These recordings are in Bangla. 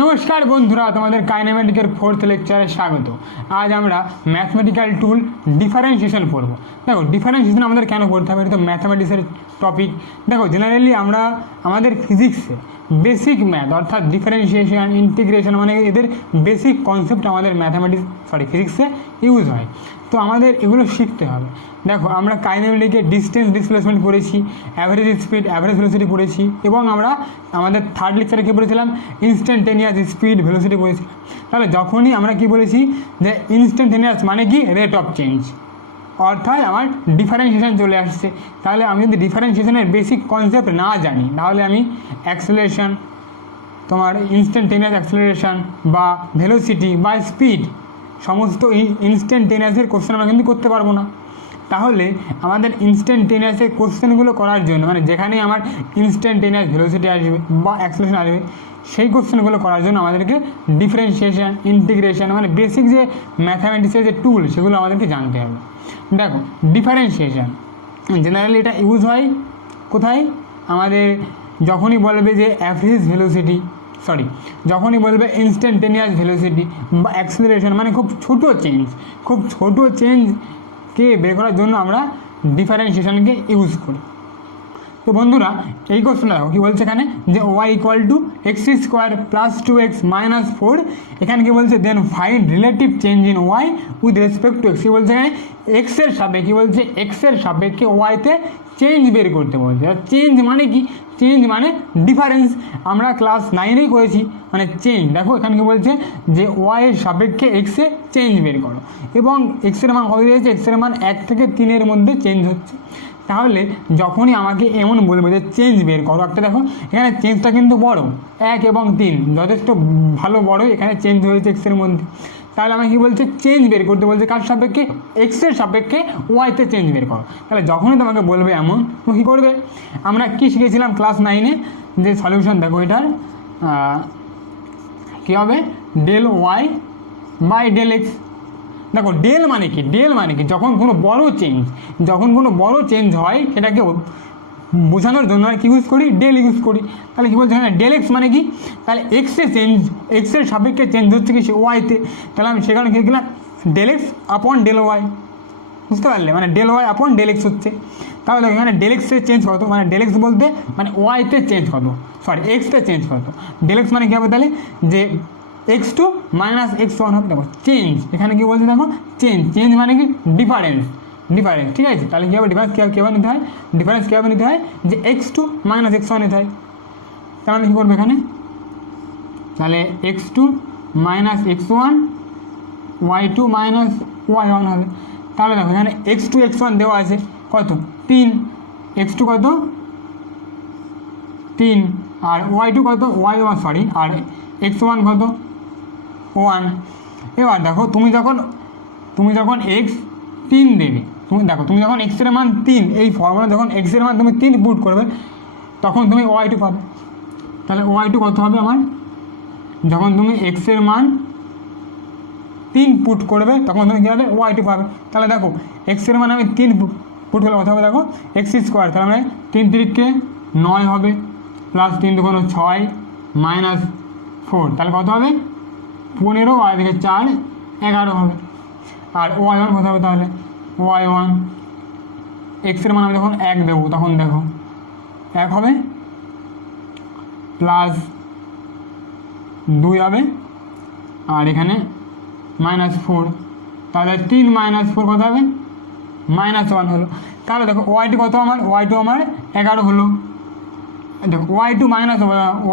নমস্কার বন্ধুরা, তোমাদের কাইনেমেটিকের 4th লেকচারে স্বাগত। আজ আমরা ম্যাথমেটিক্যাল টুল ডিফারেন্সিয়েশন পড়ব। দেখো, ডিফারেন্সিয়েশন আমাদের কেন পড়তে হবে, এটা তো ম্যাথমেটিক্সের টপিক। দেখো, জেনারেলি আমরা আমাদের ফিজিক্সে বেসিক ম্যাথ অর্থাৎ ডিফারেন্সিয়েশন, ইন্টিগ্রেশন মানে এদের বেসিক কনসেপ্ট আমাদের ফিজিক্সে ইউজ হয়। তো আমাদের এগুলো শিখতে হবে। দেখো, আমরা কাইনেমেটিকে ডিস্টেন্স ডিসপ্লেসমেন্ট পড়েছি, অ্যাভারেজ স্পিড, অ্যাভারেজ ভেলোসিটি পড়েছি, এবং আমরা আমাদের থার্ড লেকচারে কী পড়েছিলাম, ইনস্ট্যান্টেনিয়াস স্পিড ভেলোসিটি পড়েছি। তাহলে যখনই আমরা কি বলেছি যে ইনস্ট্যান্টেনিয়াস মানে কি রেট অফ চেঞ্জ, অর্থাৎ আমার ডিফারেন্সিয়েশন চলে আসছে। তাহলে আমি যদি ডিফারেন্সিয়েশনের বেসিক কনসেপ্ট না জানি, তাহলে আমি অ্যাক্সেলারেশন, তোমার ইনস্ট্যান্টেনিয়াস অ্যাক্সেলারেশন বা ভেলোসিটি বা স্পিড, সমস্ত ইনস্ট্যান্টেনিয়াসের কোশ্চেন আমরা কিন্তু করতে পারবো না। তাহলে আমাদের ইনস্ট্যান্টেনিয়াসের কোশ্চেনগুলো করার জন্য, মানে যেখানে আমার ইনস্ট্যান্টেনিয়াস ভেলোসিটি আসবে বা অ্যাক্সেলারেশন আসবে, সেই কোশ্চেনগুলো করার জন্য আমাদেরকে ডিফারেন্সিয়েশন, ইন্টিগ্রেশন মানে বেসিক যে ম্যাথামেটিক্সের যে টুল, সেগুলো আমাদেরকে জানতে হবে। দেখো, ডিফারেন্সিয়েশন জেনারেলি এটা ইউজ হয় কোথায়? আমাদের যখনই বলবে যে অ্যাভারেজ ভেলোসিটি, যখনই বলবে ইনস্ট্যান্টেনিয়াস ভেলোসিটি বা অ্যাক্সেলারেশন মানে খুব ছোটো চেঞ্জকে বের করার জন্য আমরা ডিফারেন্সিয়েশনকে ইউজ করি। তো বন্ধুরা, এই কোশ্চেনটা দেখো কী বলছে এখানে, যে Y equal to X square plus 2x minus 4, এখানে কী বলছে, then find relative change in Y with respect to X. কী বলছে এখানে, এক্সের সাপেক্ষে ওয়াইতে চেঞ্জ বের করতে বলছে। আর চেঞ্জ মানে কি? চেঞ্জ মানে ডিফারেন্স। আমরা ক্লাস 9-এই করেছি, মানে চেঞ্জ। দেখো এখানে কি বলছে যে ওয়াইয়ের সাপেক্ষে এক্সে চেঞ্জ বের করো, এবং এক্সের মান কত দিয়েছে, এক্সের মান 1 থেকে 3-এর মধ্যে চেঞ্জ হচ্ছে। তাহলে যখনই আমাকে এমন বলবে যে চেঞ্জ বের করো, একটা দেখো এখানে চেঞ্জটা কিন্তু বড়, 1 এবং 3 যথেষ্ট ভালো বড়, এখানে চেঞ্জ হয়েছে এক্সের মধ্যে। তাহলে আমাকে কী বলছে, চেঞ্জ বের করতে বলছে কার সাপেক্ষে, এক্সের সাপেক্ষে ওয়াইতে চেঞ্জ বের করো। তাহলে যখনই তোমাকে বলবে এমন, তুমি কী করবে? আমরা কী শিখেছিলাম ক্লাস 9-এ, যে সলিউশন দেখো এটার কী হবে, del Y by del X. দেখো, ডেল মানে কি, যখন কোনো বড় চেঞ্জ হয় সেটাকে বোঝানোর জন্য কি ইউজ করি, ডেল ইউজ করি। তাহলে কী বলছে এখানে, ডেল এক্স মানে কি, তাহলে এক্সের সাপেক্ষে চেঞ্জ হচ্ছে কি, সে ওয়াইতে। তাহলে আমি সেখানে কী লিখলাম, ডেল এক্স আপন ডেল ওয়াই, বুঝতে পারলে? মানে ডেল ওয়াই আপন ডেল এক্স হচ্ছে। তাহলে দেখো এখানে ডেল এক্সের চেঞ্জ কত, মানে ডেল এক্স বলতে মানে ওয়াইতে চেঞ্জ কত, এক্সতে চেঞ্জ কত। ডেল এক্স মানে কী হবে তাহলে, যে x2 মাইনাস x1 হবে। দেখো চেঞ্জ, এখানে কী বলছে, দেখো চেঞ্জ মানে কি ডিফারেন্স, ঠিক আছে? তাহলে কী হবে, ডিফারেন্স কীভাবে নিতে হয়, যে x2 মাইনাস x1 নিতে হয়। তাহলে কী করবো এখানে, তাহলে x2 minus x1, y2 minus y1 হবে। তাহলে দেখো এখানে x2 x1 দেওয়া আছে কত, 3, x2 কত 3, আর y2 কত y1, আর x1 কত 1। এবার দেখো তুমি যখন x 3 দেবে, তুমি যখন x এর মান 3, এই ফর্মুলা যখন x এর মান তুমি 3 পুট করবে, তখন তুমি y2 পাবে। তাহলে y2 কত হবে আমার, যখন তুমি x এর মান 3 পুট করবে, তখন তুমি কী হবে, y2 পাবে। তাহলে দেখো x এর মান আমি 3 পুট করলে কত হবে, দেখো x স্কোয়ার, তাহলে মানে 3 3 9 হবে, প্লাস 3 2 6 মাইনাস 4, তাহলে কত হবে 15, আর এদিকে 4 11 হবে। আর y1 কত হবে, তাহলে y1 এক্সের মান আমি যখন 1 দেবো, তখন দেখো 1 হবে, প্লাস 2 হবে, আর এখানে মাইনাস 4, তাহলে 3 মাইনাস 4 কত হবে, -1 হলো। তাহলে দেখো y2 কত আমার, y2 আমার 11 হলো। দেখো y2 মাইনাস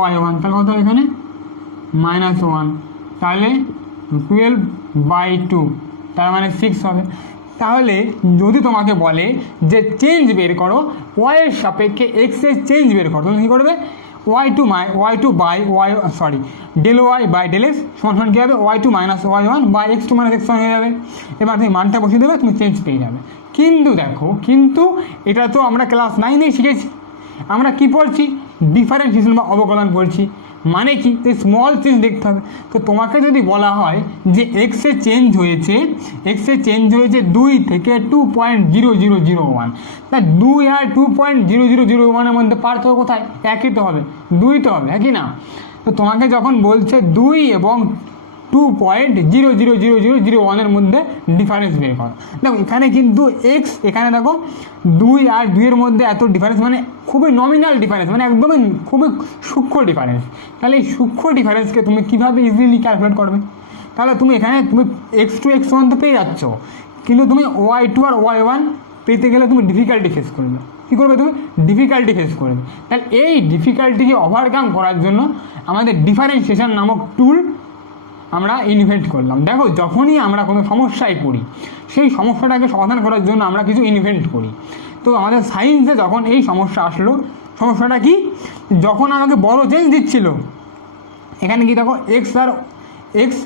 y1, তাহলে কত হবে এখানে -1, তাহলে 12/2, তার মানে 6 হবে। তাহলে যদি তোমাকে বলে যে চেঞ্জ বের করো, ওয়াইয়ের সাপেক্ষে এক্সের চেঞ্জ বের করো, তুমি কী করবে, del Y by del X সমান কী হবে, y2 মাইনাস y1 বা x2 মাইনাস x1 হয়ে যাবে। এবার তুমি মানটা বসিয়ে দেবে, তুমি চেঞ্জ পেয়ে যাবে। কিন্তু এটা তো আমরা ক্লাস 9-এই শিখেছি। আমরা কি পড়ছি, ডিফারেন্সিয়েশন বা অবকলন পড়ছি। মানে কি, স্মল চেঞ্জ দেখতে হবে। তো তোমাকে যদি বলা হয় যে এক্সে চেঞ্জ হয়েছে 2 থেকে 2.0001, তা 2 আর 2.0001-এর মধ্যে পার্থক্য কোথায়, একই তো হবে, 2 তো হবে, একই না? তো তোমাকে যখন বলছে 2 এবং 2.0000001 মধ্যে ডিফারেন্স বের করো, দেখো এখানে কিন্তু এক্স, এখানে দেখো 2 আর 2 এর মধ্যে এত ডিফারেন্স, মানে খুবই নমিনাল ডিফারেন্স, মানে একদমই খুবই সূক্ষ্ম ডিফারেন্স। তাহলে এই সূক্ষ্ম ডিফারেন্সকে তুমি কীভাবে ইজিলি ক্যালকুলেট করবে? তাহলে তুমি এখানে তুমি x2 x1 তো পেয়ে যাচ্ছ, কিন্তু তুমি y2 আর y1 পেতে গেলে তুমি ডিফিকাল্টি ফেস করবে। কী করবে? তুমি ডিফিকাল্টি ফেস করবে। তাহলে এই ডিফিকাল্টিকে ওভারকাম করার জন্য আমাদের ডিফারেন্সিয়েশন নামক টুল আমরা ইনভেন্ট করলাম। দেখো যখনই আমরা কোনো সমস্যায় পড়ি, সেই সমস্যাটাকে সমাধান করার জন্য আমরা কিছু ইনভেন্ট করি। তো আমাদের সায়েন্সে যখন এই সমস্যা আসলো, সমস্যাটা কি? যখন আমাকে বড় চেঞ্জ দিচ্ছিল, এখানে কি দেখো এক্স আর এক্স,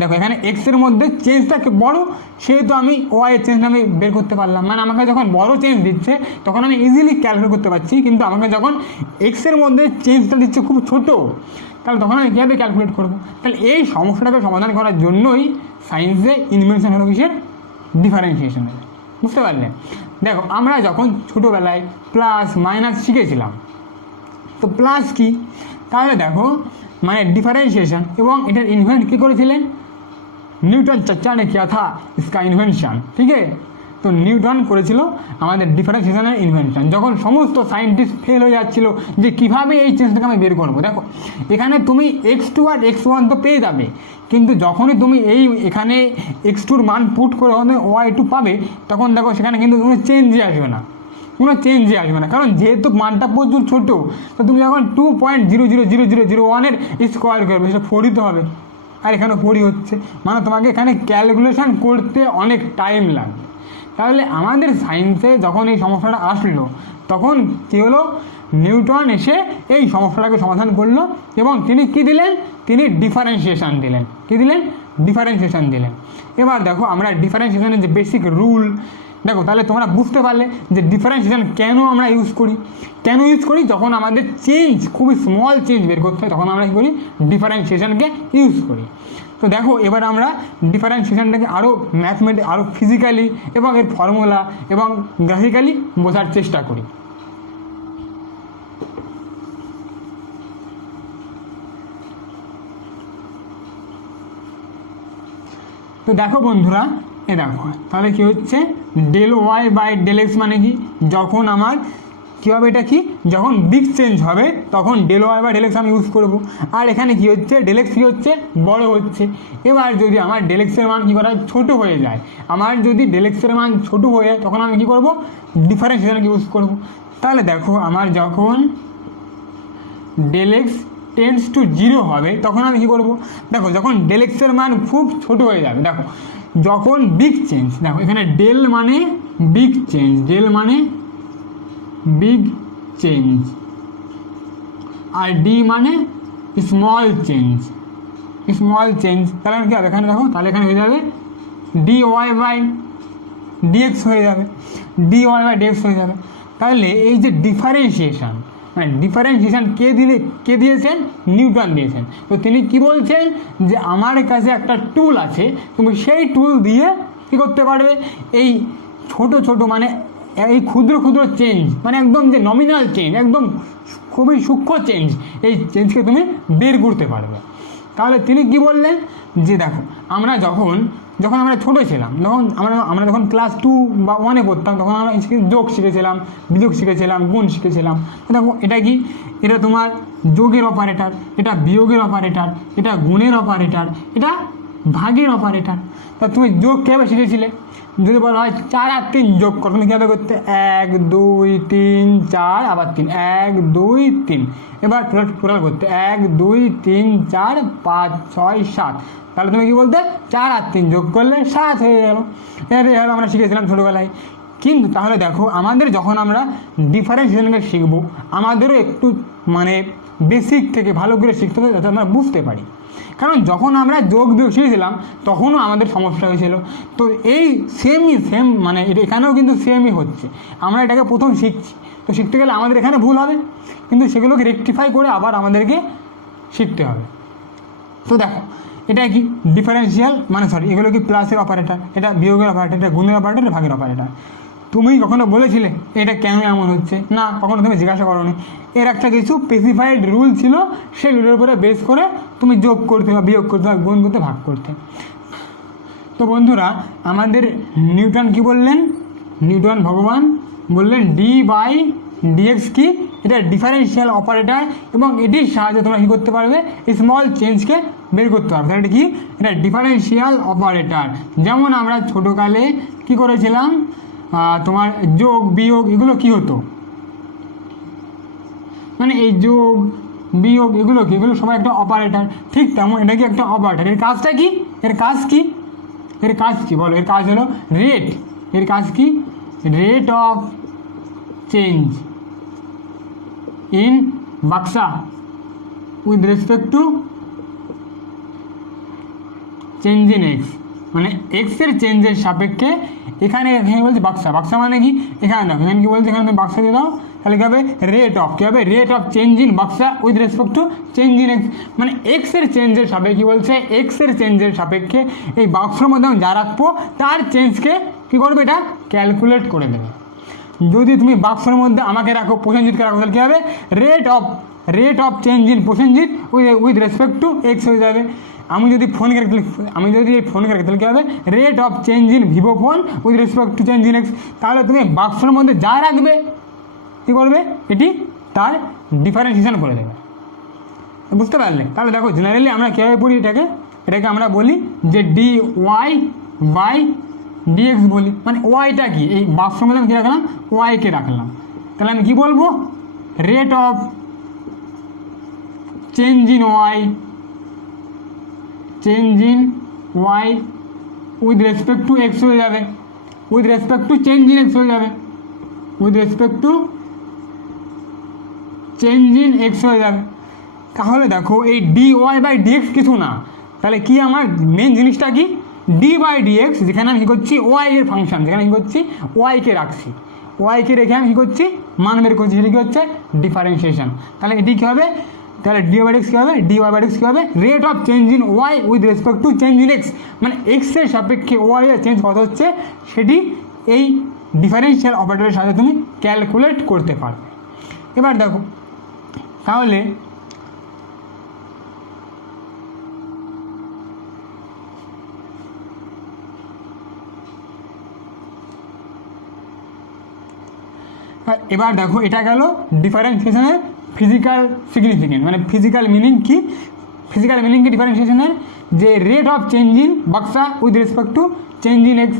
দেখো এখানে এক্সের মধ্যে চেঞ্জটা বড়, সেহেতু আমি ওয়াইয়ের চেঞ্জটা আমি বের করতে পারলাম। মানে আমাকে যখন বড় চেঞ্জ দিচ্ছে তখন আমি ইজিলি ক্যালকুলেট করতে পারছি, কিন্তু আমাকে যখন এক্সের মধ্যে চেঞ্জটা দিচ্ছে খুব ছোটো, তাহলে তখন আমি কীভাবে ক্যালকুলেট করবো? তাহলে এই সমস্যাটাকে সমাধান করার জন্যই সায়েন্সে ইনভেনশন হলো কিসের? ডিফারেন্সিয়েশনের। বুঝতে পারলে? দেখো আমরা যখন ছোটোবেলায় প্লাস মাইনাস শিখেছিলাম, তো প্লাস কি? তাহলে দেখো মানে ডিফারেंशिएशन, এবং এটার इन्वेंट কী করেছিলেন? নিউটন চাচা ने किया था इसका इन्वेंशन, ठीक है। তো নিউটন করেছিল আমাদের ডিফারেন্সিয়েশনের ইনভেনশন। যখন সমস্ত সায়েন্টিস্ট ফেল হয়ে যাচ্ছিল যে কীভাবে এই চেঞ্জটাকে আমি বের করবো, দেখো এখানে তুমি x2 আর x1 তো পেয়ে যাবে, কিন্তু যখনই তুমি এই এখানে x2-র মান পুট করে y2 পাবে, তখন দেখো সেখানে কিন্তু কোনো চেঞ্জই আসবে না, কোনো চেঞ্জই আসবে না, কারণ যেহেতু মানটা প্রচুর ছোটো। তো তুমি যখন 2.0000001 স্কোয়ার করবে, সেটা 4 তো হবে, আর এখানে 4 হচ্ছে, মানে তোমাকে এখানে ক্যালকুলেশন করতে অনেক টাইম লাগবে। তাহলে আমাদের সায়েন্সে যখন এই সমস্যাটা আসলো, তখন কী হলো? নিউটন এসে এই সমস্যাটাকে সমাধান করলো, এবং তিনি কী দিলেন? তিনি ডিফারেন্সিয়েশন দিলেন। কী দিলেন? ডিফারেন্সিয়েশন দিলেন। এবার দেখো আমরা ডিফারেন্সিয়েশনের যে বেসিক রুল, দেখো তাহলে তোমরা বুঝতে পারলে যে ডিফারেন্সিয়েশন কেন আমরা ইউজ করি। কেন ইউজ করি? যখন আমাদের চেঞ্জ, খুবই স্মল চেঞ্জ বের করতে হয়, তখন আমরা কী করি? ডিফারেন্সিয়েশনকে ইউজ করি। তো দেখো এবার আমরা ডিফারেন্সিয়েশনটাকে আরও আরও ফিজিক্যালি এবং এর ফর্মুলা এবং গ্রাফিক্যালি বোঝার চেষ্টা করি। তো দেখো বন্ধুরা, দেখো তাহলে কী হচ্ছে? Del Y by del X মানে কি? যখন আমার কী হবে? এটা কি? যখন বিগ চেঞ্জ হবে তখন del Y by del X আমি ইউজ করবো। আর এখানে কী হচ্ছে? ডেল এক্স কী হচ্ছে? বড়ো হচ্ছে। এবার যদি আমার ডেল এক্সের মান কী করা হয়? ছোটো হয়ে যায়। আমার যদি ডেল এক্সের মান ছোটো হয়ে যায়, তখন আমি কী করবো? ডিফারেন্সিয়েশনকে ইউজ করবো। তাহলে দেখো আমার যখন ডেল এক্স টেন্ডস টু 0 হবে, তখন আমি কী করবো? দেখো যখন ডেল এক্সের মান খুব ছোটো হয়ে যাবে, দেখো যখন বিগ চেঞ্জ, দেখো এখানে ডেল মানে বিগ চেঞ্জ, ডেল মানে বিগ চেঞ্জ, আর ডি মানে স্মল চেঞ্জ, স্মল চেঞ্জ। তাহলে কি হবে? এখানে দেখো, তাহলে এখানে হয়ে যাবে ডি ওয়াই বাই ডিএক্স হয়ে যাবে, ডি ওয়াই বাই ডিএক্স হয়ে যাবে। তাহলে এই যে ডিফারেন্সিয়েশন, মানে ডিফারেন্সিয়েশন কে দিয়েছেন? নিউটন দিয়েছেন। তো তিনি কি বলছেন? যে আমার কাছে একটা টুল আছে, তুমি সেই টুল দিয়ে কী করতে পারবে? এই ছোট ছোট মানে এই ক্ষুদ্র ক্ষুদ্র চেঞ্জ, মানে একদম যে নমিনাল চেঞ্জ, একদম খুবই সূক্ষ্ম চেঞ্জ, এই চেঞ্জকে তুমি বের করতে পারবে। তাহলে তিনি কি বললেন? যে দেখো আমরা যখন আমরা ছোটো ছিলাম, তখন আমরা যখন ক্লাস 2 বা 1-এ পড়তাম, তখন আমরা যোগ শিখেছিলাম, বিয়োগ শিখেছিলাম, গুণ শিখেছিলাম। দেখো এটা কি? এটা তোমার যোগের অপারেটর, এটা বিয়োগের অপারেটর, এটা গুণের অপারেটর, এটা ভাগের অপারেটর। তা তুমি যোগ কীভাবে শিখেছিলে? যদি বলা হয় 4 আর 3 যোগ করো, তুমি কীভাবে করতে? 1 2 3 4 আবার 3, 1 2 3। এবার টোটাল করতে 1 2 3 4 5 6 7। তাহলে তুমি কী বলতে? 4 আর 3 যোগ করলে 7 হয়ে গেল। এভাবে আমরা শিখেছিলাম ছোটোবেলায়। কিন্তু তাহলে দেখো আমাদের যখন আমরা ডিফারেন্সিয়েশনকে শিখবো, আমাদেরও একটু মানে বেসিক থেকে ভালো করে শিখতে হবে, যাতে আমরা বুঝতে পারি। কারণ যখন আমরা যোগ বিয়োগ শিখেছিলাম, তখনও আমাদের সমস্যা হয়েছিল। তো এই সেম মানে এখানেও কিন্তু সেমই হচ্ছে। আমরা এটাকে প্রথম শিখছি, তো শিখতে গেলে আমাদের এখানে ভুল হবে, কিন্তু সেগুলোকে রেকটিফাই করে আবার আমাদেরকে শিখতে হবে। তো দেখো এটা কি? ডিফারেন্সিয়াল মানে এগুলো কি প্লাসের অপারেটর, এটা বিয়োগের অপারেটর, এটা গুণের অপারেটর, এটা ভাগের অপারেটর। তুমি কখনো বলেছিলে এটা কেন এমন হচ্ছে? না, কখনো তুমি জিজ্ঞাসা করোনি। এর একটা কিছু স্পেসিফাইড রুল ছিল, সেই রুলের উপরে বেস করে তুমি যোগ করতে বা বিয়োগ করতে বা গুণ করতে, ভাগ করতে। তো বন্ধুরা, আমাদের নিউটন কি বললেন? নিউটন ভগবান বললেন ডি বাই ডিএক্স কি? এটা ডিফারেন্সিয়াল অপারেটর, এবং এটির সাহায্যে তোমরা কী করতে পারবে? স্মল চেঞ্জকে বের করতে পারবে। তাহলে এটা কি? এটা ডিফারেন্সিয়াল অপারেটর। যেমন আমরা ছোটোকালে কি করেছিলাম, তোমার যোগ বিয়োগ এগুলো কি হতো, মানে এই যোগ বিয়োগ এগুলো কি, এগুলো সবাই একটা অপারেটর। ঠিক তেমন এটা কি একটা অপারেটর। এর কাজটা কি? এর কাজ কি? এর কাজ কি বলো? এর কাজ হলো রেট। এর কাজ কি? রেট অফ চেঞ্জ ইন বাক্সা with respect to change in X, মানে এক্সের চেঞ্জের সাপেক্ষে। এখানে বলছে বাক্সা, বাক্সা মানে কি? এখানে দাও, এখানে কি বলছে? এখানে তুমি বাক্সা দিয়ে দাও, তাহলে কী হবে? রেট অফ, কী হবে? রেট অফ চেঞ্জ ইন বাক্সা with respect to change in X, মানে এক্সের চেঞ্জের সাপেক্ষে। কী বলছে? এক্সের চেঞ্জের সাপেক্ষে এই বাক্সের মধ্যে আমি যা রাখবো তার চেঞ্জকে কী করবে? এটা ক্যালকুলেট করে দেবে। যদি তুমি বাক্সের মধ্যে আমাকে রাখো, প্রসেনজিৎকে রাখো, তাহলে কী হবে? Rate of change in Prosenjit with respect to X হয়ে যাবে। আমি যদি এই ফোনকে রাখি তাহলে কী হবে? Rate of change in Vivo phone with respect to change in x. তাহলে তুমি বাক্সের মধ্যে যা রাখবে কী করবে? এটি তার ডিফারেন্সিয়েশন করে দেবে। বুঝতে পারলে? তাহলে দেখো, জেনারেলি আমরা কীভাবে পড়ি এটাকে আমরা বলি যে ডি ওয়াই বাই ডিএক্স বলি। মানে ওয়াইটা কি? এই বাক্সের মধ্যে আমি কী রাখলাম? ওয়াইকে রাখলাম। তাহলে আমি কী বলবো? Rate of change in Y with respect to X হয়ে যাবে, with respect to change in X হয়ে যাবে, with respect to change in X হয়ে যাবে। তাহলে দেখো, এই ডি ওয়াই বাই ডিএক্স কিছু না, তাহলে কি আমার মেন জিনিসটা কি? ডি বাই ডিএক্স, যেখানে আমি কী করছি? ওয়াই এর ফাংশন, যেখানে কী করছি? ওয়াইকে রাখছি, ওয়াইকে রেখে আমি কী করছি? মান বের করছি, সেটা কী হচ্ছে? ডিফারেন্সিয়েশন। তাহলে এটি কী হবে? তাহলে ডি বাই ডিএক্স কী হবে? ডি ওয়াই বাই ডিএক্স কী হবে? Rate of change in Y with respect to change in X, মানে এক্সের সাপেক্ষে ওয়াই এর চেঞ্জ কত হচ্ছে সেটি এই ডিফারেন্সিয়াল অপারেটরের সাথে তুমি ক্যালকুলেট করতে পারবে। এবার দেখো, তাহলে এবার দেখো, এটা গেল ডিফারেন্সিয়েশনের ফিজিক্যাল সিগনিফিকেন্স, মানে ফিজিক্যাল মিনিং কি? ফিজিক্যাল মিনিং কি ডিফারেন্সিয়েশনের? যে রেট অফ চেঞ্জ ইন বাক্সা with respect to change in X,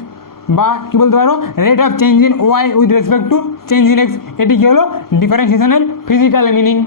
বা কী বলতে পারো? Rate of change in Y with respect to change in X. এটি কী হলো? ডিফারেন্সিয়েশনের ফিজিক্যাল মিনিং।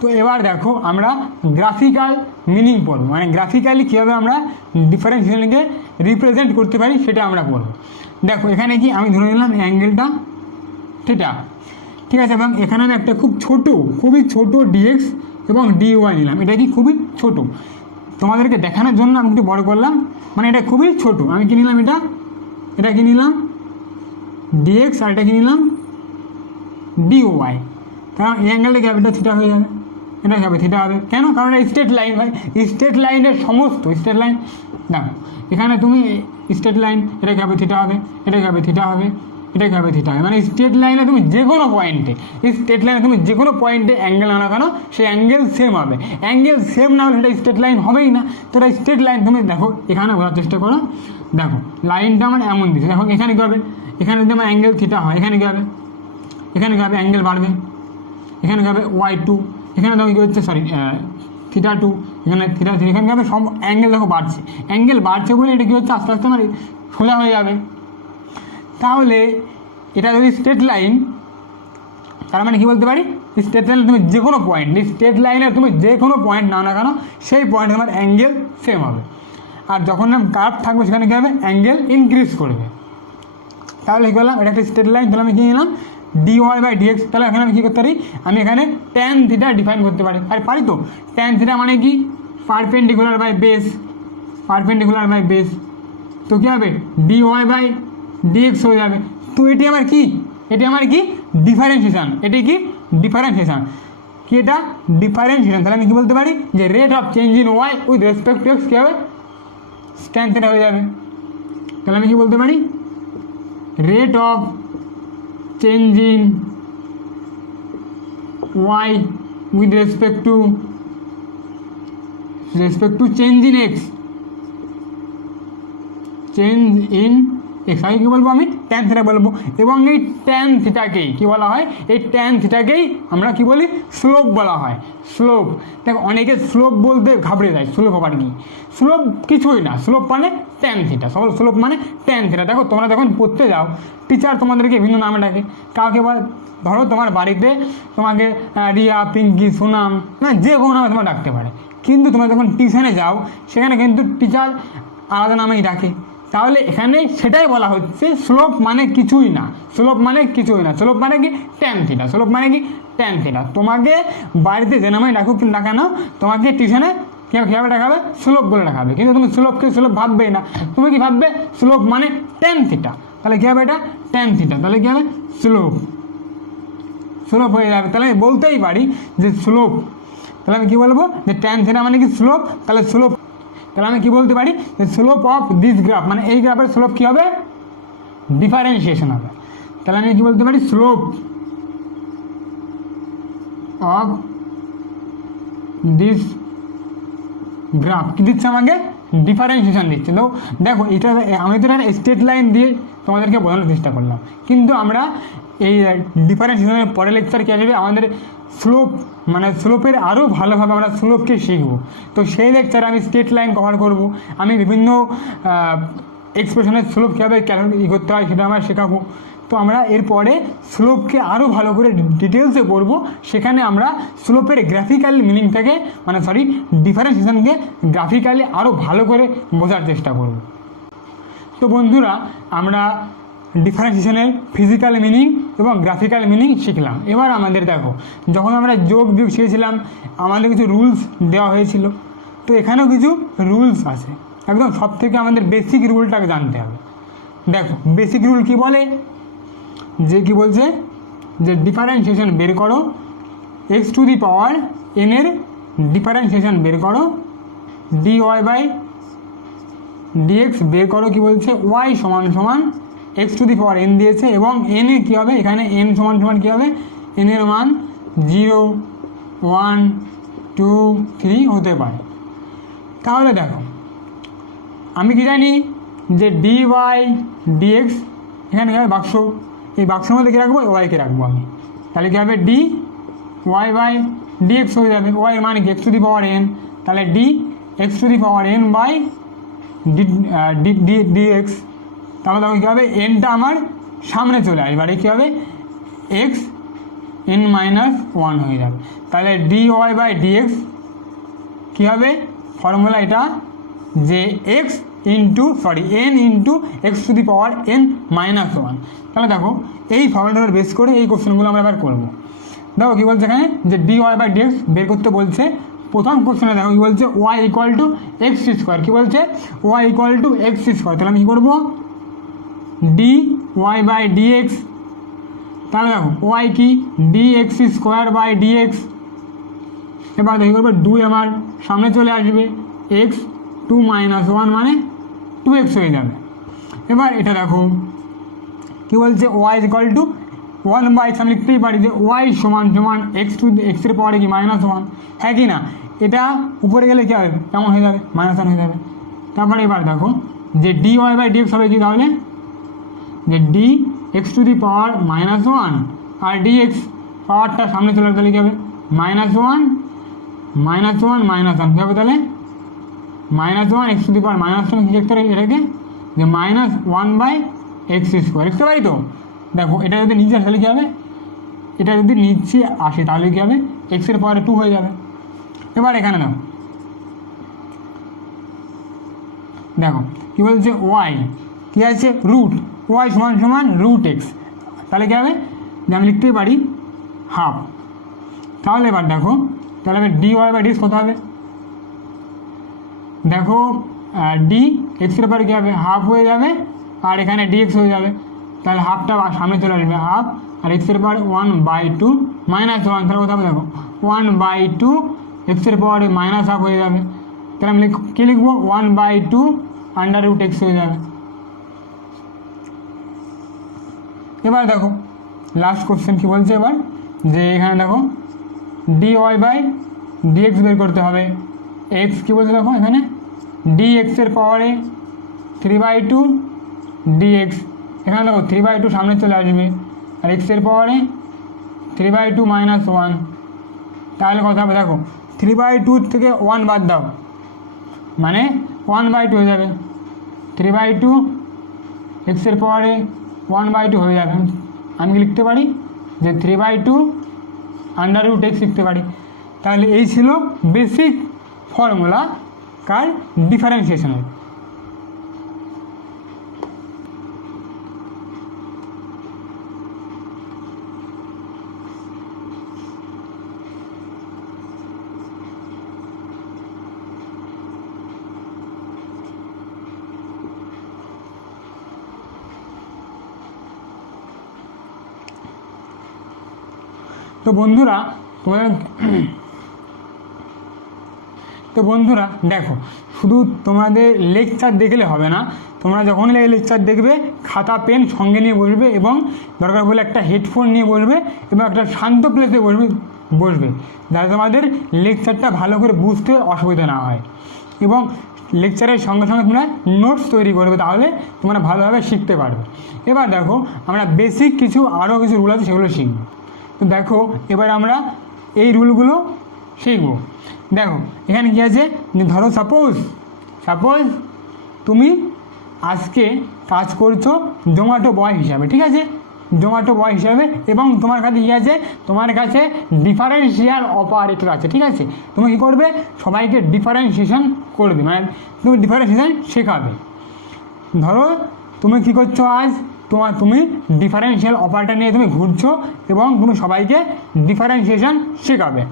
তো এবার দেখো, আমরা গ্রাফিক্যাল মিনিং পড়ব, মানে গ্রাফিক্যালি কীভাবে আমরা ডিফারেন্সিয়েশনকে রিপ্রেজেন্ট করতে পারি সেটা আমরা পড়ব। দেখো, এখানে কি আমি ধরে নিলাম অ্যাঙ্গেলটা থিটা, ঠিক আছে, এবং এখানে আমি একটা খুবই ছোট ডিএক্স এবং ডিওয়াই নিলাম। এটা কি খুবই ছোট, তোমাদেরকে দেখানোর জন্য আমি একটু বড় করলাম, মানে এটা খুবই ছোট। আমি কি নিলাম? এটা কি নিলাম? ডিএক্স, আর এটা কি নিলাম? ডিওয়াই। কারণ এই অ্যাঙ্গেলটা কি হবে? এটা থিটা হয়ে যাবে, এটা হবে থিটা হবে। কেন? কারণ এটা স্ট্রেট লাইন হয়, স্ট্রেট লাইনের সমস্ত স্ট্রেট লাইন। দেখো, এখানে তুমি স্ট্রেট লাইন, এটা কি হবে? থিটা হবে, এটা কি হবে? থিটা হবে, এটা কি হবে? থিটা হবে। মানে স্ট্রেট লাইনে তুমি যে কোনো পয়েন্টে, স্ট্রেট লাইনে তুমি যে কোনো পয়েন্টে অ্যাঙ্গেল আনো কেন, সেই অ্যাঙ্গেল সেম হবে। অ্যাঙ্গেল সেম না হলে সেটা স্ট্রেট লাইন হবেই না। তো এটা স্ট্রেট লাইন। তুমি দেখো, এখানে বোঝার চেষ্টা করো। দেখো, লাইনটা আমার এমন দিচ্ছে। দেখো, এখানে কী হবে? এখানে যদি আমার অ্যাঙ্গেল থিটা হয়, এখানে কী হবে? এখানে কী হবে? অ্যাঙ্গেল বাড়বে। এখানে কী হবে? y2। এখানে দেখো কী হচ্ছে? Sorry, theta 2। এখানে থিটা 3। এখানে কী হবে? সব অ্যাঙ্গেল দেখো বাড়ছে। অ্যাঙ্গেল বাড়ছে বলে এটা কী হচ্ছে? আস্তে আস্তে আমার সোজা হয়ে যাবে। তাহলে এটা যদি স্ট্রেট লাইন তার মানে কি বলতে পারি, স্ট্রেট লাইনে তুমি যে কোনো পয়েন্ট, স্ট্রেট লাইনে তুমি যে কোনো পয়েন্ট নাও না কেন সেই পয়েন্টে তোমার অ্যাঙ্গেল সেম হবে। আর যখন কার্ভ থাকবে সেখানে কী হবে, অ্যাঙ্গেল ইনক্রিজ করবে। তাহলে কী করলাম, এটা একটা স্ট্রেট লাইন, তাহলে আমি কী নিলাম dy/dx। তাহলে এখানে আমি কী করতে পারি, আমি এখানে tan থিটা ডিফাইন করতে পারি। আর পারি তো, tan থিটা মানে কি, perpendicular by base, perpendicular by base. তো কী হবে, dy/dx হয়ে যাবে। তো এটি আমার কি, এটি আমার কি ডিফারেন্সিয়েশন, এটি কি ডিফারেন্সিয়েশন, কি এটা ডিফারেন্সিয়েশন। তাহলে আমি কী বলতে পারি যে rate of change in Y with respect to X কী হবে, tan থিটা হয়ে যাবে। তাহলে আমি কী বলতে পারি, rate of change in Y with respect to change in X, change in X আগে কী বলবো, আমি ট্যান থিটা বলবো। এবং এই ট্যান থিটাকেই কী বলা হয়, এই ট্যান থিটাকেই আমরা কী বলি, স্লোপ বলা হয়। স্লোপ, দেখো অনেকে স্লোপ বলতে ঘাবড়ে যায়, স্লোপ আবার কি, স্লোপ কিছুই না, স্লোপ মানে ট্যান থিটা, স্লোপ মানে ট্যান থিটা। দেখো তোমরা যখন পড়তে যাও টিচার তোমাদেরকে ভিন্ন নামে ডাকে, কাউকে ধরো তোমার বাড়িতে তোমাকে রিয়া, পিঙ্কি, সোনাম, না যে কোনো নামে তোমার ডাকতে পারে, কিন্তু তোমরা যখন টিউশনে যাও সেখানে কিন্তু টিচার আলাদা নামেই ডাকে। তাহলে এখানে সেটাই বলা হচ্ছে স্লোপ মানে কিছুই না, স্লোপ মানে কিছুই না, স্লোপ মানে কি ট্যান থিটা, স্লোপ মানে কি ট্যান থিটা। তোমাকে বাড়িতে যে নামে ডাকুক না কেন, তোমাকে টিউশনে কীভাবে দেখাবে, স্লোপ বলে দেখাবে। কিন্তু তুমি স্লোপকে স্লোপ ভাববেই না, তুমি কি ভাববে, স্লোপ মানে ট্যান থিটা। তাহলে কী হবে, এটা ট্যান থিটা, তাহলে কী হবে স্লোপ, স্লোপ হয়ে যাবে। তাহলে আমি বলতেই পারি যে স্লোপ, তাহলে আমি কী বলবো যে ট্যান থিটা মানে কি স্লোপ। তাহলে স্লোপ, তাহলে আমি কী বলতে পারি যে স্লোপ অফ দিস গ্রাফ, মানে এই গ্রাফের স্লোপ কী হবে, ডিফারেন্সিয়েশন হবে। তাহলে আমি কী বলতে পারি, স্লোপ অফ দিস গ্রাফ কী দিচ্ছে আমাকে, ডিফারেন্সিয়েশন দিচ্ছে। তো দেখো এটা আমি তো একটা স্ট্রেট লাইন দিয়ে তোমাদেরকে বোঝানোর চেষ্টা করলাম, কিন্তু আমরা এই ডিফারেন্সিয়েশনের পরের লেকচার কী আসবে, আমাদের স্লোপ মানে স্লোপের আরও ভালোভাবে আমরা স্লোপকে শিখব। তো সেই লেকচারে আমি স্ট্রেট লাইন কভার করব, আমি বিভিন্ন এক্সপ্রেশনের স্লোপ কীভাবে ই করতে হয় সেটা আমরা শেখাবো। তো আমরা এরপরে স্লোপকে আরও ভালো করে ডিটেলসে পড়ব, সেখানে আমরা স্লোপের গ্রাফিক্যাল মিনিংটাকে মানে ডিফারেন্সিয়েশনকে গ্রাফিক্যালি আরও ভালো করে বোঝার চেষ্টা করব। তো বন্ধুরা, আমরা ডিফারেন্সিয়েশনের ফিজিক্যাল মিনিং এবং গ্রাফিক্যাল মিনিং শিখলাম। এবার আমাদের দেখো, যখন আমরা যোগ বিয়োগ শিখেছিলাম আমাদের কিছু রুলস দেওয়া হয়েছিল, তো এখানেও কিছু রুলস আছে, একদম সব থেকে আমাদের বেসিক রুলটাকে জানতে হবে। দেখো বেসিক রুল কি বলে, যে কি বলছে যে ডিফারেন্সিয়েশন বের করো, x to the power N এর ডিফারেন্সিয়েশন বের করো, dy/dx বের করো, কি বলছে y সমান সমান x to the power N দিয়েছে, এবং এন এর কী হবে, এখানে এন সমান সমান কী হবে, এন এর মান 0, 1, 2, 3 হতে পারে। তাহলে দেখো আমি কি জানি যে dy/dx এখানে কী হবে, বাক্স, এই বাক্সের মধ্যে কী রাখবো, ওয়াইকে রাখবো আমি। তাহলে কী হবে, dy/dx হয়ে যাবে, ওয়াই এর মানে কি X to the power N, তাহলে dx to the power N by dx। তাহলে তখন কী হবে, এনটা আমার সামনে চলে আসবে, আর কী হবে এক্স n-1 হয়ে যাবে। তাহলে dy/dx কী হবে, ফর্মুলা এটা যে N into x to the power n-1। তাহলে দেখো এই ফর্মুলাটার বেস করে এই কোশ্চেনগুলো আমরা এবার করবো। দেখো কী বলছে এখানে, যে dy/dx বের করতে বলছে। প্রথম কোশ্চেনে দেখো কী বলছে, y = x², কী বলছে y = x²। তাহলে আমি কী করবো, dy/dx, তাহলে দেখো y কি dx²/dx। এবার দেখি করবো 2 আমার সামনে চলে আসবে, x 2 - 1 মানে 2x হয়ে যাবে। এবার এটা দেখো কী বলছে, y = 1/x, আমি লিখতেই পারি যে y সমান সমান x এর পাওয়ারে কি -1, হ্যাঁ কি না, এটা উপরে গেলে কী হবে, কেমন হয়ে যাবে, -1 হয়ে যাবে। তারপরে এবার দেখো যে dy/dx হবে কি, তাহলে যে dx টু দি পাওয়ার -1 আর dx পাওয়ারটা সামনে চলে গেলে কী হবে, -1 কী হবে, তাহলে -1 x টু দি পাওয়ার -1 কী লিখতে পারি এটাকে, যে -1/x², লিখতে পারি। তো দেখো এটা যদি নিচে আসলে কী হবে, এটা যদি নিচে আসে তাহলে কী হবে, এক্সের পাওয়ারে 2 হয়ে যাবে। এবার এখানে দেখো কী বলছে, ওয়াই কী আছে, রুট ওয়াই সমান সমান রুট এক্স, তাহলে কী হবে যে আমি লিখতেই পারি হাফ। তাহলে এবার দেখো, তাহলে এবার ডি ওয়াই বাই ডিএক্স কত হবে, দেখো ডি এক্সের পরে কী হবে, হাফ হয়ে যাবে, আর এখানে ডিএক্স হয়ে যাবে, তাহলে হাফটা সামনে চলে আসবে হাফ, আর এক্সের পাওয়ার 1/2 -1, তাহলে কোথাও দেখো 1/2 এক্সের পাওয়ারে মাইনাস হাফ হয়ে যাবে, তাহলে আমি কী লিখবো 1/2 আন্ডার রুট এক্স হয়ে যাবে। এবার দেখো লাস্ট কোশ্চেন কী বলছে এবার, যে এখানে দেখো ডি ওয়াই বাই ডিএক্স বের করতে হবে। এক্স কী বলছে দেখো এখানে ডি এক্সের পাওয়ারে 3/2 ডিএক্স, এখানে দেখো 3/2 সামনে চলে আসবে, আর এক্সের পাওয়ারে 3/2 -1, তাহলে কথা হবে দেখো 3/2 থেকে 1 বাদ দাও মানে 1/2 হয়ে যাবে, 3/2 এক্সের পাওয়ারে 1/2 হয়ে যাবে। আমি কি লিখতে পারি যে 3/2 আন্ডার রুট এক্স লিখতে পারি। তাহলে এই ছিল বেসিক ফর্মুলা কার ডিফারেন্সিয়েশনের। তো বন্ধুরা দেখো, শুধু তোমাদের লেকচার দেখলে হবে না, তোমরা যখনই লেকচার দেখবে খাতা পেন সঙ্গে নিয়ে বসবে, এবং দরকার পড়লে একটা হেডফোন নিয়ে বসবে, এবং একটা শান্ত প্লেসে বসবে যাতে তোমাদের লেকচারটা ভালো করে বুঝতে অসুবিধা না হয়, এবং লেকচারের সঙ্গে সঙ্গে তোমরা নোটস তৈরি করবে, তাহলে তোমরা ভালোভাবে শিখতে পারবে। এবার দেখো আমরা বেসিক আরও কিছু রুল আছে সেগুলো শিখব। তো দেখো এবার আমরা এই রুলগুলো শিখব। দেখো এখানে কী আছে, যে ধরো সাপোজ তুমি আজকে কাজ করছো জোম্যাটো বয় হিসাবে, ঠিক আছে, জোম্যাটো বয় হিসাবে, এবং তোমার কাছে কী আছে, তোমার কাছে ডিফারেন্সিয়াল অপারেটর আছে, ঠিক আছে। তুমি কী করবে, সবাইকে ডিফারেন্সিয়েশন করবে, মানে তুমি ডিফারেন্সিয়েশন শেখাবে। ধরো তুমি কী করছো, আজ তুমি ডিফারেন্সিয়াল অপারেটর নিয়ে তুমি ঘুরছো, এবং তুমি সবাইকে ডিফারেন্সিয়েশন শেখাবে।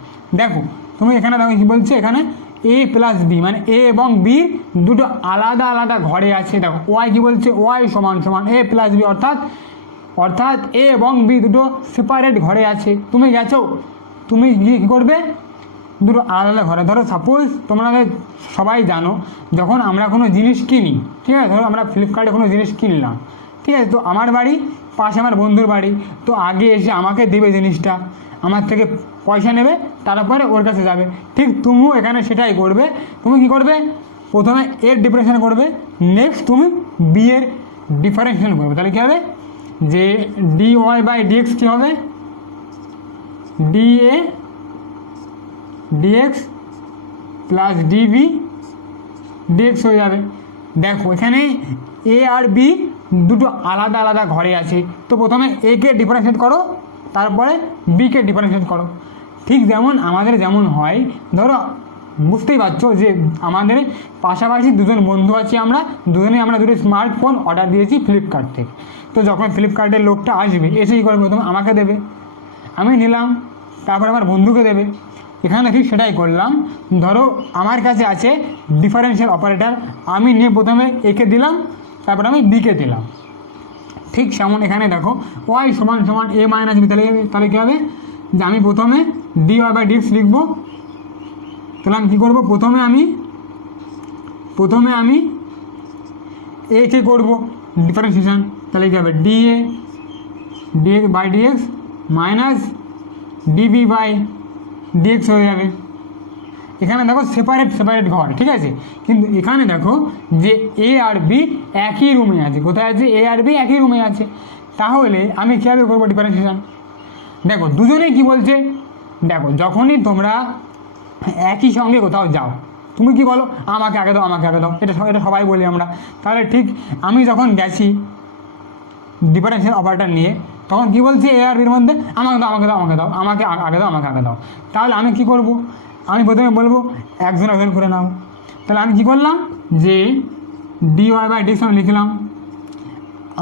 দেখো তুমি এখানে দেখো কী বলছে, এখানে এ প্লাস বি, মানে এ এবং বি দুটো আলাদা আলাদা ঘরে আছে। দেখো ওয়াই কী বলছে, ওয়াই সমান সমান এ প্লাস বি, অর্থাৎ এ এবং বি দুটো সেপারেট ঘরে আছে। তুমি গেছো, তুমি গিয়ে কী করবে, দুটো আলাদা ঘরে। ধরো সাপোজ তোমরা সবাই জানো, যখন আমরা কোনো জিনিস কিনি, ঠিক আছে, ধরো আমরা ফ্লিপকার্টে কোনো জিনিস কিনলাম, ঠিক আছে, তো আমার বাড়ি পাশে আমার বন্ধুর বাড়ি, তো আগে এসে আমাকে দেবে জিনিসটা, আমার থেকে পয়সা নেবে, তারপরে ওর কাছে যাবে। ঠিক তুমিও এখানে সেটাই করবে। তুমি কি করবে, প্রথমে এর ডিফারেন্সিয়েশন করবে, নেক্সট তুমি বি এর ডিফারেন্সিয়েশন করবে। তাহলে কী হবে, যে ডি ওয়াই বাই ডিএক্স কী হবে, D A D X plus D B D X হয়ে যাবে। দেখো এখানে এ আর বি দুটো আলাদা আলাদা ঘরে আছে, তো প্রথমে এ কে ডিফারেন্সিয়েট করো, তারপরে বি কে ডিফারেন্সিয়েট করো। ঠিক আমাদের যেমন হয়, ধরো বুঝতেই পারছো যে আমাদের পাশাপাশি দুজন বন্ধু আছি, আমরা দুটো স্মার্টফোন অর্ডার দিয়েছি ফ্লিপকার্ট থেকে। তো যখন ফ্লিপকার্টের লোকটা আসবে, এসে কী করবে, প্রথমে আমাকে দেবে, আমি নিলাম, তারপরে আমার বন্ধুকে দেবে। এখানে ঠিক সেটাই করলাম। ধরো আমার কাছে আছে ডিফারেন্সিয়াল অপারেটর, আমি নিয়ে প্রথমে একে দিলাম, তারপরে আমি বিকে দিলাম। ঠিক যেমন এখানে দেখো ওয়াই সমান সমান এ মাইনাস বি, তাহলে কী হবে, যে আমি প্রথমে ডি ওয়াই বাই ডিএক্স লিখবো। তাহলে আমি কী করবো, প্রথমে আমি এ কে করবো ডিফারেন্সিয়েশন, তাহলে কী হবে, D A D X by D X minus D B by D X হয়ে যাবে। এখানে দেখো সেপারেট ঘর, ঠিক আছে, কিন্তু এখানে দেখো যে এ আর বি একই রুমে আছে। কোথায় আছে, এ আর বি একই রুমে আছে। তাহলে আমি কীভাবে করবো ডিফারেন্সিয়েশন, দেখো দুজনেই কি বলছে, দেখো যখনই তোমরা একই সঙ্গে কোথাও যাও, তুমি কি বলো, আমাকে আগে দাও, এটা সবাই বলি আমরা। তাহলে ঠিক আমি যখন গেছি ডিফারেন্সিয়াল অপারেটর নিয়ে, তখন কী বলছে এ আর বির মধ্যে আমাকে দাও আমাকে দাও আমাকে দাও আমাকে আগে দাও আমাকে আগে দাও। তাহলে আমি কী করব, আমি প্রথমে বলবো একজন একজন করে নাও। তাহলে আমি কী করলাম যে dy/dx আমি লিখলাম।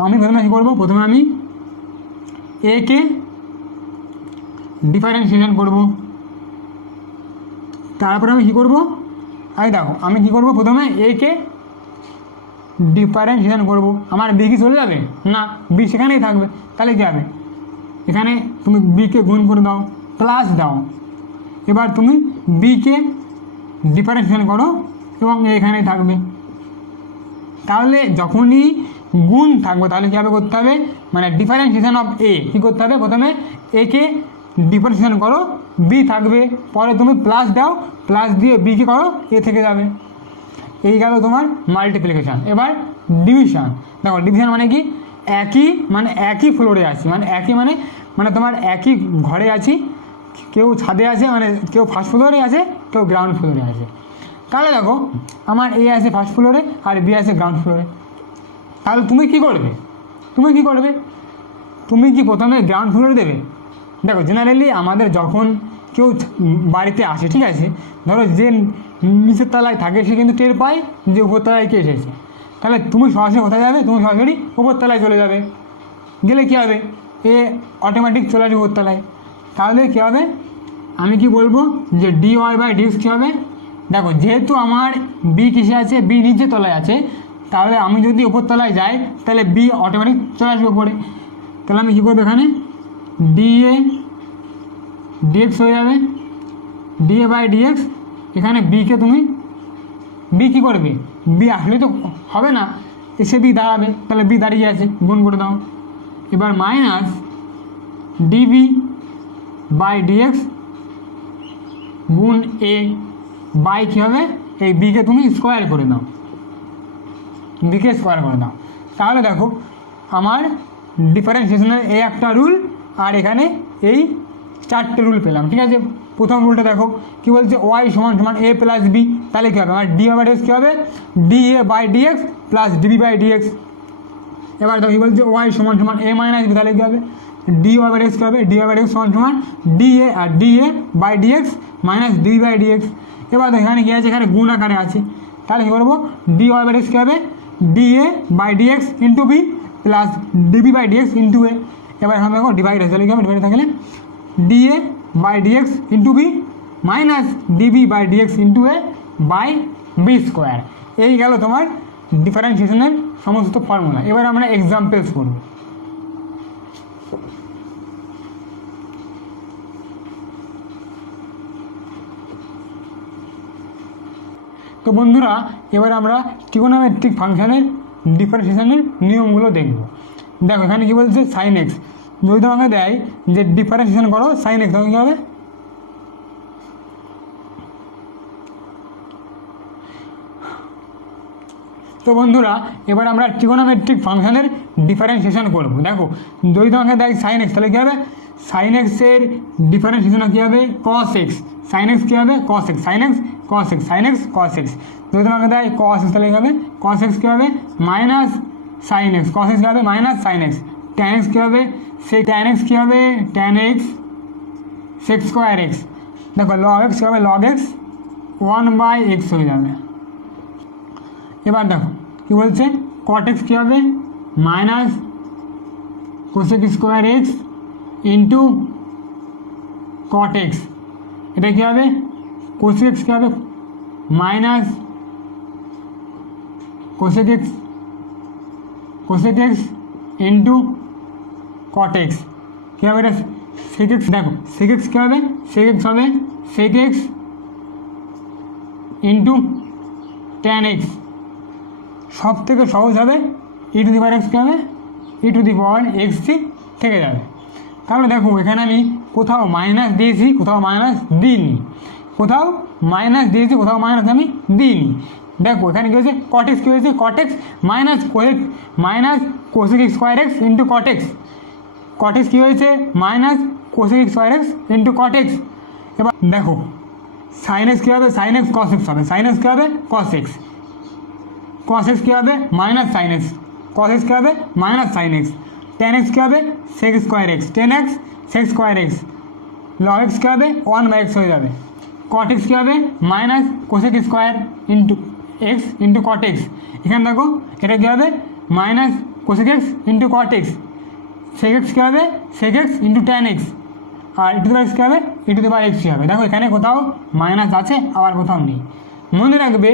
আমি প্রথমে কী করবো, প্রথমে আমি একে ডিফারেন্সিয়েশন করব। তারপরে আমি কী করবো, আগে দেখো আমি কী করবো, প্রথমে একে ডিফারেন্সিয়েশন করব। আমার বি কি চলে যাবে না, বি সেখানেই থাকবে। তাহলে কী হবে, এখানে তুমি বিকে গুণ করে দাও প্লাস দাও, এবার তুমি বিকে ডিফারেন্সিয়েশন করো এবং এখানেই থাকবে। তাহলে যখনই গুণ থাকবে তাহলে কীভাবে করতে হবে, মানে ডিফারেন্সিয়েশন অফ এ কী করতে হবে, প্রথমে একে ডিফারেন্সিয়েশন করো, বি থাকবে, পরে তুমি প্লাস দাও, প্লাস দিয়ে বিকে করো, এ থেকে যাবে। এই গেল তোমার মাল্টিপ্লিকেশান। এবার ডিভিশন, দেখো ডিভিশন মানে কি, একই ফ্লোরে আছি, মানে একই মানে তোমার একই ঘরে আছি, কেউ ছাদে আছে, মানে কেউ ফার্স্ট ফ্লোরে আছে, কেউ গ্রাউন্ড ফ্লোরে আছে। তাহলে দেখো আমার এ আছে ফার্স্ট ফ্লোরে আর বি আছে গ্রাউন্ড ফ্লোরে। তাহলে তুমি কি করবে, তুমি কি প্রথমে গ্রাউন্ড ফ্লোরে দেবে। দেখো জেনারেলি আমাদের যখন কেউ বাড়িতে আসে, ঠিক আছে, ধরো যে নিচের তলায় থাকে সে কিন্তু টের পায় যে উপরতলায় কে এসেছে। তাহলে তুমি সরাসরি কোথায় যাবে, তুমি সরাসরি উপরতলায় চলে যাবে। গেলে কী হবে, এ অটোমেটিক চলে আসবে উপরতলায়। তাহলে কী হবে, আমি কি বলবো যে dy/dx কী হবে, দেখো যেহেতু আমার বি কিসে আছে, বি নিচে তলায় আছে, তাহলে আমি যদি উপরতলায় যাই তাহলে বি অটোমেটিক চলে আসবে উপরে। তাহলে আমি কী করবো, এখানে dx হয়ে যাবে da/dx। এখানে বিকে তুমি বি কী করবে, বি আসলে তো হবে না, এসে বি দাঁড়াবে, তাহলে বি দাঁড়িয়ে আছে, গুণ করে দাও। এবার মাইনাস dv/dx গুণ এ বাই কী হবে, এই বিকে তুমি স্কোয়ার করে দাও, বিকে স্কোয়ার করে দাও। তাহলে দেখো আমার ডিফারেন্সিয়েশনের এই একটা রুল আর এখানে এই চারটে রুল পেলাম, ঠিক আছে। প্রথম রুলটা দেখো কী বলছে, ওয়াই সমান সমান এ প্লাস বি, তাহলে কী হবে আমার dy/dx কী হবে, da/dx প্লাস db/dx। এবার দেখো কী বলছে, ওয়াই সমান সমান এ মাইনাস বি, তাহলে কী হবে dy/dx কী হবে, dy/dx সমান সমান da আর da/dx মাইনাস db/dx। এবার দেখো এখানে কী আছে, এখানে গুণ আকারে আছে, তাহলে কী করবো dy/dx কী হবে, da/dx into B plus db/dx into A. এবার এখানে দেখো ডিভাইড আছে, তাহলে কী হবে, ডিভাইড থাকলে da/dx into B minus db/dx into A by B square. এই গেল তোমার ডিফারেন্সিয়েশনের সমস্ত ফর্মুলা। এবার আমরা এক্সাম্পলস করব। তো বন্ধুরা এবার আমরা ট্রিগোনোমেট্রিক ফাংশনের ডিফারেন্সিয়েশনের নিয়মগুলো দেখব। দেখো এখানে কী বলছে, সাইন এক্স যদি তোমাকে দেয় যে ডিফারেন্সিয়েশন করো সাইন এক্স, তখন কী হবে, তো বন্ধুরা এবার আমরা ট্রিগোনোমেট্রিক ফাংশনের ডিফারেন্সিয়েশন করব। দেখো যদি তোমাকে দেয় সাইন এক্স, তাহলে কী হবে, সাইন এক্সের ডিফারেন্সিয়েশন কী হবে, কস এক্স, সাইন এক্স কী হবে, cos x, sine x cos x, sine x cos x. যদি তোমাকে দেয় কস এক্স, তাহলে কী হবে, কস এক্স কী হবে minus sine x, cos X কী হবে minus sine X. Tan X কী হবে, সেই ট্যান এক্স কী হবে, tan x sec square X. দেখো লগ এক্স কী হবে, লগ এক্স 1/x হয়ে যাবে। এবার দেখো কী বলছে, কট এক্স কী হবে minus cosec square X into cot X. এটা কী হবে, কোসেক এক্স কী হবে minus cosec X into cot X. কী হবে এটা সেক এক্স, দেখো সেক এক্স কী হবে, সেক এক্স হবে sec X into tan X. সব থেকে সহজ হবে e to the power X কী হবে, e to the power X থেকে যাবে। তাহলে দেখো এখানে আমি কোথাও মাইনাস দিয়েছি, কোথাও মাইনাস দিইনি, কোথাও মাইনাস দিয়েছি, কোথাও মাইনাস আমি দিইনি। দেখো এখানে কী হয়েছে, কট এক্স কী হয়েছে, cot X minus cosec square X into cot X. Cot X কী হয়েছে minus cosec square X into cot X. এবার দেখো সাইন এক্স কী হবে, সাইন এক্স কস এক্স হবে, সাইন এক্স কী হবে কস এক্স, কস এক্স কী হবে minus sine x, cos X কী হবে minus sine X. Tan X কী হবে sec square X, tan X sec square X, log X কী হবে ওয়ান বাই এক্স হয়ে যাবে, কট এক্স কী হবে minus cosec square into X into cot X, এখানে দেখো এটা কী হবে minus cosec X into cot X, sec X কী হবে sec X into tan X, আর E to the power X কী হবে E to the power X কী হবে। দেখো এখানে কোথাও মাইনাস আছে আবার কোথাও নেই। মনে রাখবে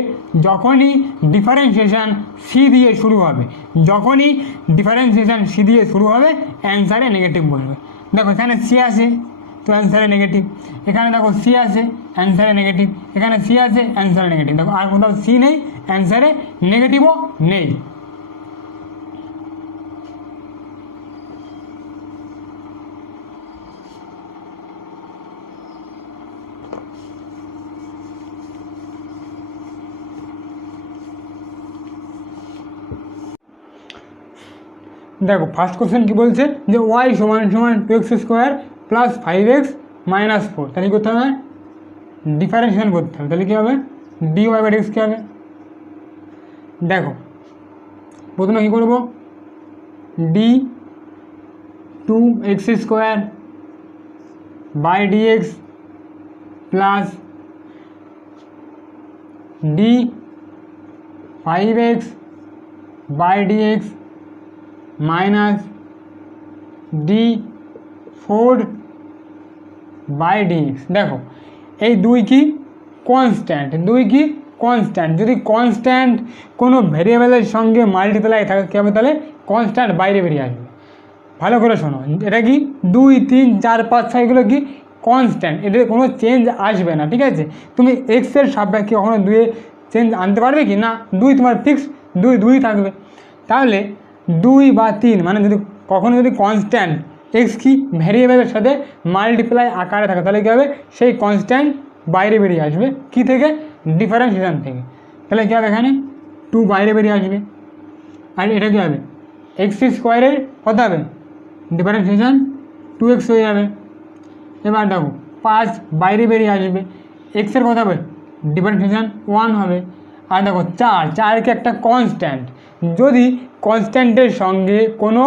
যখনই ডিফারেন্সিয়েশান সি দিয়ে শুরু হবে, যখনই ডিফারেন্সিয়েশান সি দিয়ে শুরু হবে অ্যান্সারে নেগেটিভ বলবে। দেখো এখানে সি আছে তো অ্যান্সারে নেগেটিভ, এখানে দেখো সি আছে অ্যান্সারে নেগেটিভ, এখানে সি আছে অ্যান্সারে নেগেটিভ। দেখো আর কোথাও সি নেই, অ্যান্সারে নেগেটিভও নেই। দেখো ফার্স্ট কোশ্চেন কী বলছে যে ওয়াই সমান সমান two X square plus five X minus four, তাহলে কী করতে হবে ডিফারেন্সিয়েশন করতে হবে। তাহলে কী হবে ডি ওয়াই বাই এক্স কী হবে, দেখো প্রথমে কী করবো D two X square by D X plus D five X by D X minus D four by D X. দেখো এই দুই কি কনস্ট্যান্ট, দুই কি কনস্ট্যান্ট, যদি কনস্ট্যান্ট কোনো ভেরিয়েবলের সঙ্গে মাল্টিপ্লাই থাকে কী হবে তাহলে কনস্ট্যান্ট বাইরে বেরিয়ে আসবে। ভালো করে শোনো, এটা কি দুই তিন চার পাঁচ ছয় এগুলো কি কনস্ট্যান্ট, এদের কোনো চেঞ্জ আসবে না, ঠিক আছে। তুমি এক্সের সাপেক্ষে কখনো দুয়ে চেঞ্জ আনতে পারবে কি না, দুই তোমার ফিক্স দুই দুই থাকবে। তাহলে দুই বা তিন মানে যদি কখনো যদি কনস্ট্যান্ট এক্স কি ভ্যারিয়েবলের সাথে মাল্টিপ্লাই আকারে থাকে তাহলে কী হবে সেই কনস্ট্যান্ট বাইরে বেরিয়ে আসবে কি থেকে ডিফারেন্সিয়েশন থেকে। তাহলে কী হবে এখানে টু বাইরে বেরিয়ে আসবে, আর এটা কী হবে এক্স স্কোয়ারের কত হবে ডিফারেন্সিয়েশন টু এক্স হয়ে যাবে। এবার দেখো পাঁচ বাইরে বেরিয়ে আসবে, এক্সের কত হবে ডিফারেন্সিয়েশন ওয়ান হবে। আর দেখো চার, চারকে একটা কনস্ট্যান্ট, যদি কনস্ট্যান্টের সঙ্গে কোনো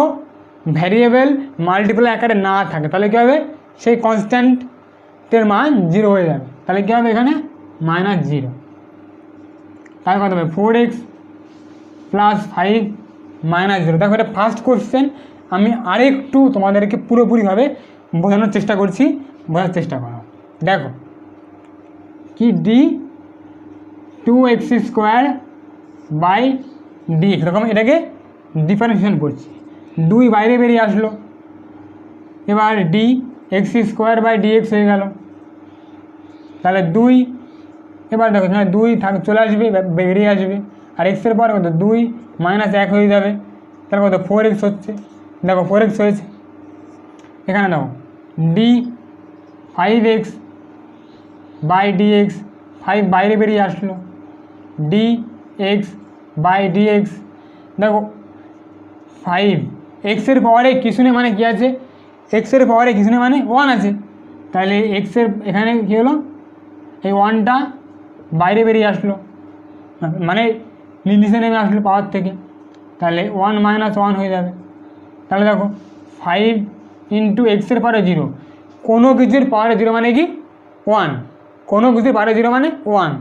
ভ্যারিয়েবল মাল্টিপ্লাই আকারে না থাকে তাহলে কী হবে সেই কনস্ট্যান্টের মান জিরো হয়ে যাবে। তাহলে কী হবে এখানে মাইনাস জিরো। তাহলে কত হবে four x plus five minus zero. দেখো এটা ফার্স্ট কোশ্চেন, আমি আরেকটু তোমাদেরকে পুরোপুরিভাবে বোঝানোর চেষ্টা করছি, বোঝার চেষ্টা করো। দেখো কি D two X square by D এরকম এটাকে ডিফারেন্সিয়েশন করছি, দুই বাইরে বেরিয়ে আসলো, এবার D X square by D X হয়ে গেল। তাহলে দুই, এবার দেখো এখানে দুই চলে আসবে বেরিয়ে আসবে, আর এক্সের পরে কত দুই মাইনাস এক হয়ে যাবে, তাহলে কত ফোর এক্স হচ্ছে। দেখো ফোর এক্স হয়েছে, এখানে দেখো D five X by D X, five বাইরে বেরিয়ে আসলো, D x by D X. দেখো ফাইভ এক্সের পাওয়ারে কিছু নেই মানে কী আছে এক্সের পাওয়ারে কিছু নেই মানে ওয়ান আছে, তাহলে এক্সের এখানে কী হলো এই ওয়ানটা বাইরে বেরিয়ে আসলো মানে নিচে নেমে আসলো পাওয়ার থেকে, তাহলে ওয়ান মাইনাস ওয়ান হয়ে যাবে। তাহলে দেখো ফাইভ ইন্টু এক্সের পাওয়ারে জিরো, কোনো কিছুর পাওয়ারে জিরো মানে কি ওয়ান, কোনো কিছুর পাওয়ারে জিরো মানে ওয়ান,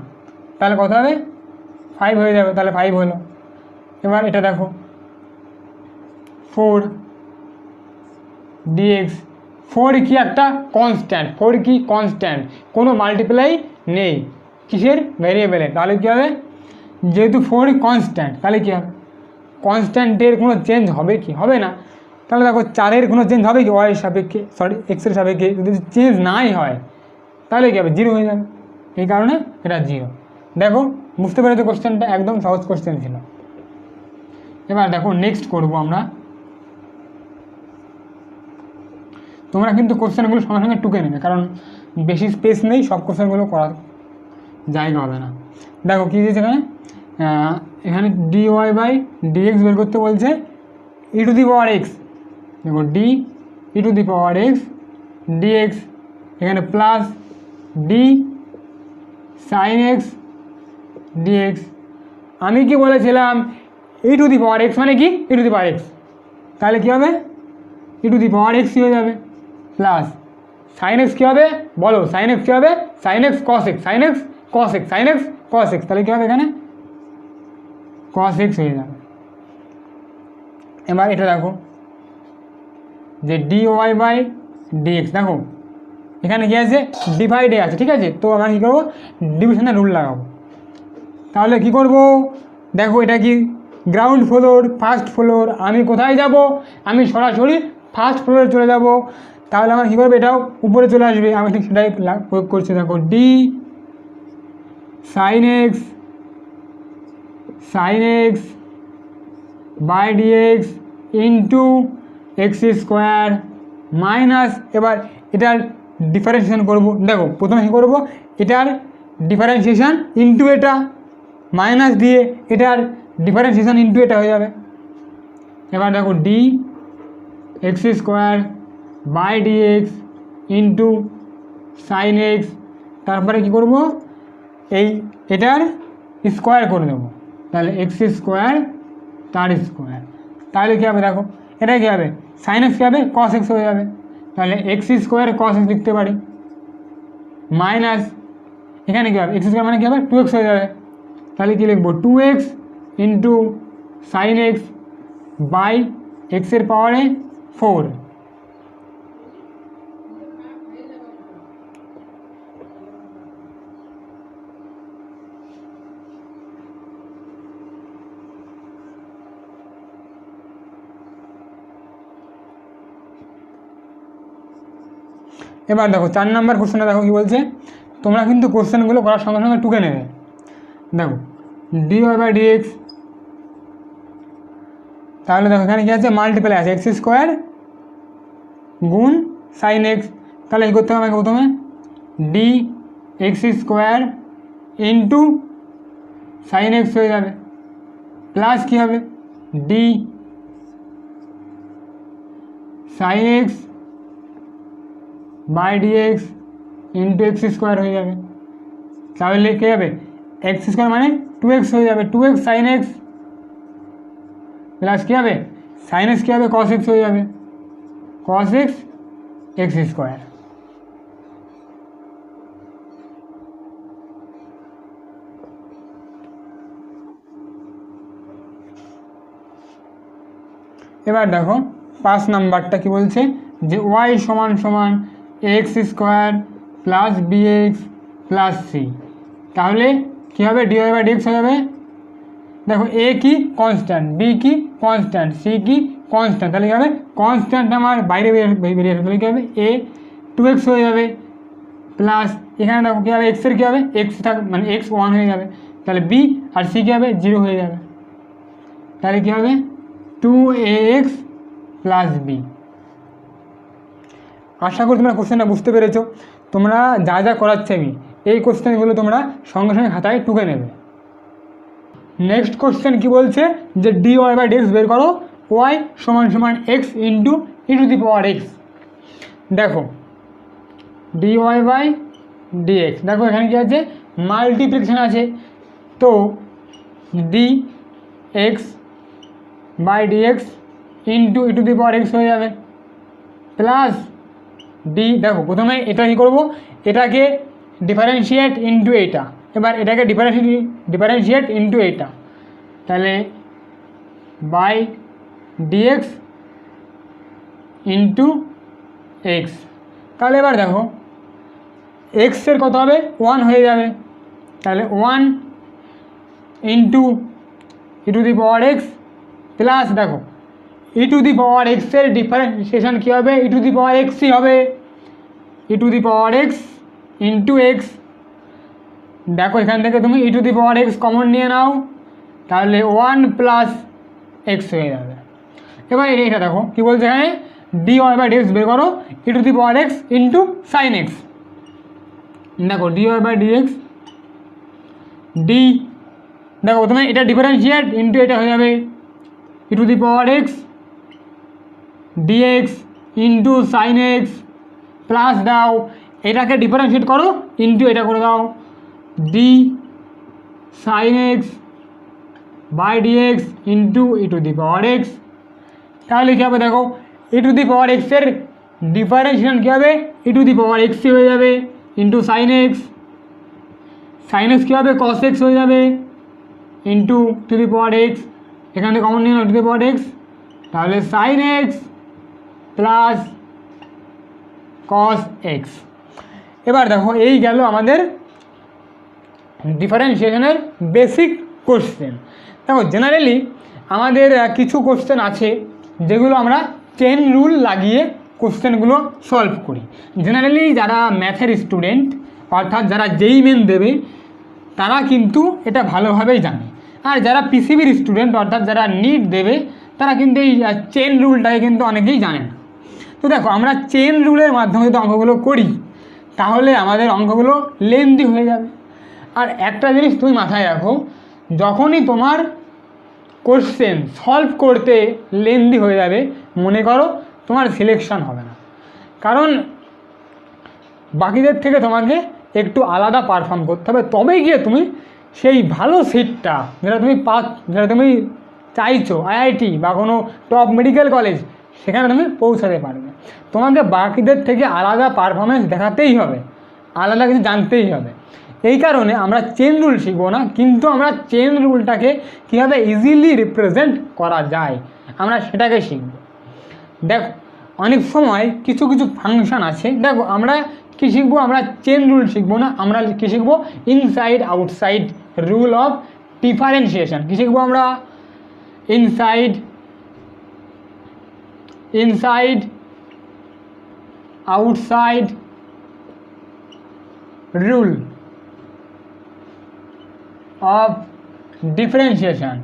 তাহলে কত হবে ফাইভ হয়ে যাবে। তাহলে ফাইভ হলো। এবার এটা দেখো ফোর ডিএক্স, ফোর কি একটা কনস্ট্যান্ট, ফোর কি কনস্ট্যান্ট, কোনো মাল্টিপ্লাই নেই কিসের ভ্যারিয়েবলে, তাহলে কী হবে যেহেতু ফোর কনস্ট্যান্ট তাহলে কী হবে কনস্ট্যান্টের কোনো চেঞ্জ হবে কি হবে না। তাহলে দেখো চারের কোনো চেঞ্জ হবে কি ওয়াইয়ের সাপেক্ষে সরি এক্সের সাপেক্ষে, যদি চেঞ্জ নাই হয় তাহলে কী হবে জিরো হয়ে যাবে, এই কারণে এটা জিরো। দেখো বুঝতে পেরেছো কোশ্চেনটা একদম সহজ কোশ্চেন ছিল। এবার দেখো নেক্সট করবো আমরা, তোমরা কিন্তু কোশ্চেনগুলো সঙ্গে সঙ্গে টুকে নেবে কারণ বেশি স্পেস নেই, সব কোশ্চেনগুলো করার জায়গা হবে না। দেখো কী দিয়েছে এখানে, এখানে D Y by D X বের করতে বলছে E to the power x, দেখো D E to the power X D X, এখানে plus D sine X D X. আমি কি বলেছিলাম ই টু দি পাওয়ার এক্স মানে কি ই টু দি পাওয়ার এক্স, তাহলে কী হবে ই টু দি পাওয়ার এক্সই হয়ে যাবে, প্লাস সাইন এক্স কী হবে বলো, সাইন এক্স কী হবে, sine x cos x, sine x cos x, sine x cos x, তাহলে কী হবে এখানে কস এক্স হয়ে যাবে। এবার এটা দেখো যে ডি ওয়াই বাই ডিএক্স, দেখো এখানে কী আছে ডিভাইডে আছে, ঠিক আছে, তো আমরা কী করবো ডিভিশনের রুল লাগাবো। তাহলে কি করব, দেখো এটা কি গ্রাউন্ড ফ্লোর, ফার্স্ট ফ্লোর, আমি কোথায় যাব, আমি সরাসরি ফার্স্ট ফ্লোরে চলে যাব। তাহলে আমার কী করবে, এটাও উপরে চলে আসবে, আমি ঠিক সেটাই প্রয়োগ করছি। দেখো D sine x by dx into X square minus, এবার এটার ডিফারেন্সিয়েশন করব। দেখো প্রথমে কী করবো, এটার ডিফারেন্সিয়েশন ইন্টু এটা মাইনাস দিয়ে এটার ডিফারেন্সিয়েশন ইন্টু এটা হয়ে যাবে। এবার দেখো D X square by dx into sine X, তারপরে কী করবো এটার স্কোয়ার করে দেবো, তাহলে এক্স স্কোয়ার তার স্কোয়ার, তাহলে কী হবে দেখো এটা কী হবে সাইন এক্স কী হবে কস এক্স হয়ে যাবে, তাহলে এক্স স্কোয়ার কস এক্স লিখতে পারি, মাইনাস এখানে কী হবে এক্স স্কোয়ার মানে কী হবে 2x হয়ে যাবে, তাহলে কী লিখবো 2x into sine x by এক্সের পাওয়ারে 4। এবার দেখো 4 নম্বর কোশ্চেনটা দেখো কী বলছে, তোমরা কিন্তু কোশ্চেনগুলো করার সঙ্গে সঙ্গে টুকে নেবে। দেখো ডি ওয়াই বাই ডিএক্স, তাহলে দেখো এখানে কী আছে মাল্টিপ্লাই আছে এক্স স্কোয়ার গুণ সাইন এক্স, তাহলে কী করতে হবে আমাকে প্রথমে D X square into sine X হয়ে যাবে, প্লাস কী হবে D sine x by dx into X square হয়ে যাবে, তাহলে কী হবে এক্স স্কোয়ার মানে 2x হয়ে যাবে, 2x সাইন এক্স প্লাস কী হবে সাইন এক্স কী হবে কস এক্স হয়ে যাবে, কস এক্স এক্স স্কোয়ার। এবার দেখো 5 নাম্বারটা কি বলছে যে ওয়াই সমান সমান x square plus b x plus c, তাহলে কী হবে ডি ওয়াই বাই ডিএক্স হয়ে যাবে। দেখো এ কি কনস্ট্যান্ট, বি কি কনস্ট্যান্ট, সি কি কনস্ট্যান্ট, তাহলে কী হবে কনস্ট্যান্ট আমার বাইরে বেরিয়ে আসবে, তাহলে কী হবে এ 2x হয়ে যাবে, প্লাস এখানে দেখো কী হবে এক্সের কী হবে এক্স মানে এক্স 1 হয়ে যাবে, তাহলে বি আর সি কী হবে 0 হয়ে যাবে, তাহলে কী হবে 2ax প্লাস বি। আশা করি তোমরা কোশ্চেনটা বুঝতে পেরেছো। তোমরা যা যা করাচ্ছে আমি এই কোশ্চেনগুলো তোমরা সঙ্গে সঙ্গে খাতায় টুকে নেবে। নেক্সট কোশ্চেন কি বলছে যে ডি ওয়াই বাই ডিএক্স বের করো, ওয়াই সমান সমান x into e to the power x. দেখো ডি ওয়াই বাই ডিএক্স, দেখো এখানে কী আছে মাল্টিপ্লিকেশন আছে, তো d x by dx into e to the power x হয়ে যাবে, প্লাস ডি, দেখো প্রথমে এটা কী করবো এটাকে ডিফারেন্সিয়েট ইন্টু এইটা, এবার এটাকে ডিফারেন্সিয়েট ইন্টু এইটা, তাহলে বাই ডিএক্স ইন্টু এক্স, তাহলে এবার দেখো এক্সের কত হবে 1 হয়ে যাবে, তাহলে 1 into e to the power x plus দেখো ই টু দি পাওয়ার এক্সের ডিফারেন্সিয়েশন কী হবে ই টু দি পাওয়ার এক্সই হবে, E to the power x into X, দেখো এখান থেকে তুমি E to the power X common নিয়ে নাও, তাহলে 1 প্লাস এক্স হয়ে যাবে। এবার এটা দেখো কী বলছে এখানে ডি ওয়াই বাই ডিএক্স বের করো e to the power x into sine x, দেখো d Y by d x d, দেখো প্রথমে এটা ডিফারেন্সিয়েট ইন্টু এটা হয়ে যাবে e to the power x d x into sine x, plus দাও এটাকে ডিফারেন্সিয়েট করো ইন্টু এটা করে দাও d sine x by dx into e to the power x, তাহলে কী হবে দেখো ই টু দি পাওয়ার এক্সের ডিফারেন্সিয়েশন কী হবে, ই টু দি পাওয়ার এক্সই হয়ে যাবে into sine x, sine x কী হবে কস এক্স হয়ে যাবে into to the power x, এখান থেকে কমন নিয়ে টু দি পাওয়ার এক্স, তাহলে sine x plus cos x. এবার দেখো এই গেল আমাদের ডিফারেন্সিয়েশনের বেসিক কোশ্চেন। দেখো জেনারেলি আমাদের কিছু কোশ্চেন আছে যেগুলো আমরা চেন রুল লাগিয়ে কোশ্চেনগুলো সলভ করি। জেনারেলি যারা ম্যাথের স্টুডেন্ট অর্থাৎ যারা যেই মেন দেবে তারা কিন্তু এটা ভালোভাবেই জানে, আর যারা পিসিবির স্টুডেন্ট অর্থাৎ যারা নিট দেবে তারা কিন্তু এই চেন রুলটাকে কিন্তু অনেকেই জানে না। তো দেখো আমরা চেন রুলের মাধ্যমে যদি অঙ্কগুলো করি তাহলে আমাদের অঙ্কগুলো লেন্দি হয়ে যাবে। আর একটা জিনিস তুমি মাথায় রাখো, যখনই তোমার কোশ্চেন সলভ করতে লেন্দি হয়ে যাবে মনে করো তোমার সিলেকশন হবে না, কারণ বাকিদের থেকে তোমাকে একটু আলাদা পারফর্ম করতে হবে, তবেই গিয়ে তুমি সেই ভালো সিটটা যেটা তুমি চাইছো আইআইটি বা কোনো টপ মেডিকেল কলেজ সেখানে তুমি পৌঁছাতে পারবে। তোমাকে বাকিদের থেকে আলাদা পারফরমেন্স দেখাতেই হবে, আলাদা কিছু জানতেই হবে। এই কারণে আমরা চেন রুল শিখবো না, কিন্তু আমরা চেন রুলটাকে কীভাবে ইজিলি রিপ্রেজেন্ট করা যায় আমরা সেটাকে শিখব। দেখো অনেক সময় কিছু কিছু ফাংশান আছে, দেখো আমরা কী শিখবো, আমরা চেন রুল শিখবো না, আমরা কী শিখবো inside outside rule of differentiation. কী শিখবো আমরা inside outside rule of differentiation.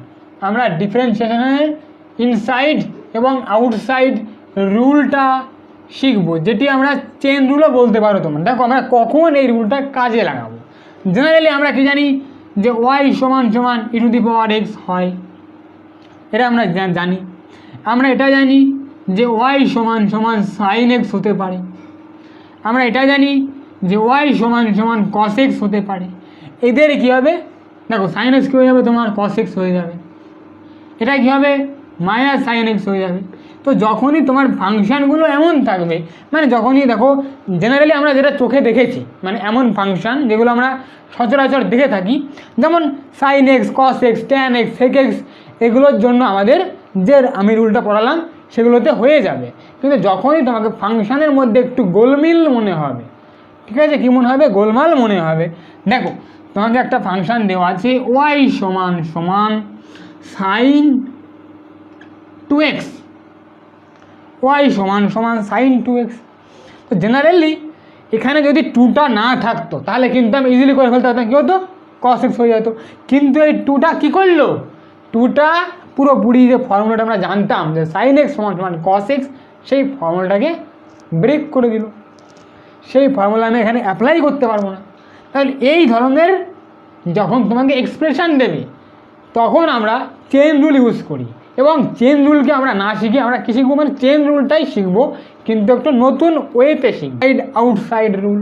আমরা ডিফারেন্সিয়েশনের ইনসাইড এবং আউটসাইড রুলটা শিখবো, যেটি আমরা চেন রুলও বলতে পারো তোমরা। দেখো আমরা কখন এই রুলটা কাজে লাগাবো। জেনারেলি আমরা কি জানি যে ওয়াই সমান সমান ই টু দি পাওয়ার এক্স হয়, এটা আমরা জানি। আমরা এটা জানি যে ওয়াই সমান সমান সাইন এক্স হতে পারে, আমরা এটা জানি যে ওয়াই সমান সমান কস এক্স হতে পারে। এদের কী হবে, দেখো সাইন এক্স কী হয়ে যাবে তোমার কস এক্স হয়ে যাবে, এটা কী হবে মাইনাস সাইন এক্স হয়ে যাবে। তো যখনই তোমার ফাংশানগুলো এমন থাকবে, মানে যখনই দেখো জেনারেলি আমরা যেটা চোখে দেখেছি মানে এমন ফাংশান যেগুলো আমরা সচরাচর দেখে থাকি, যেমন sine x cos x tan x sec x, এগুলোর জন্য আমাদের যে আমি রুলটা পড়ালাম সেগুলোতে হয়ে যাবে। কিন্তু যখনই তোমাকে ফাংশানের মধ্যে একটু গোলমিল মনে হবে, ঠিক আছে, কী মনে হবে গোলমাল মনে হবে। দেখো তোমাকে একটা ফাংশান দেওয়া আছে ওয়াই সমান সমান সাইন 2x, ওয়াই সমান সমান সাইন 2x। তো জেনারেলি এখানে যদি 2টা না থাকতো তাহলে কিন্তু আমি ইজিলি করে ফেলতে পারতাম, কী হতো কস এক্স হয়ে যেত। কিন্তু এই 2টা কী করলো, 2টা পুরোপুরি যে ফর্মুলাটা আমরা জানতাম যে সাইন এক্স সমান সমান কস এক্স, সেই ফর্মুলাটাকে ব্রেক করে দিল। সেই ফর্মুলা আমি এখানে অ্যাপ্লাই করতে পারবো না। তাহলে এই ধরনের যখন তোমাকে এক্সপ্রেশন দেবে তখন আমরা চেন রুল ইউজ করি, এবং চেন রুলকে আমরা না শিখি আমরা কী শিখবো, মানে চেন রুলটাই শিখবো কিন্তু একটু নতুন ওয়েতে শিখবো, ইনসাইড আউটসাইড রুল।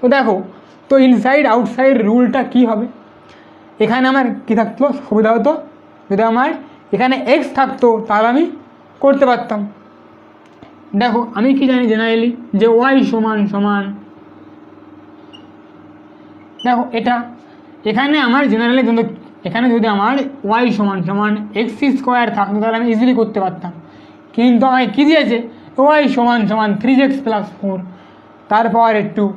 তো দেখো তো ইনসাইড আউটসাইড রুলটা কী হবে, এখানে আমার কী থাকতো সুবিধা হতো, যদি আমার এখানে এক্স থাকতো তাহলে আমি করতে পারতাম। দেখো আমি কি জানি জেনারেলি যে ওয়াই সমান সমান, দেখো এটা এখানে আমার জেনারেলি এখানে যদি আমার ওয়াই সমান সমান এক্স স্কোয়ার থাকতো তাহলে আমি ইজিলি করতে পারতাম। কিন্তু আমায় কী দিয়েছে ওয়াই সমান সমান 3x + 4 তার পাওয়ার 2।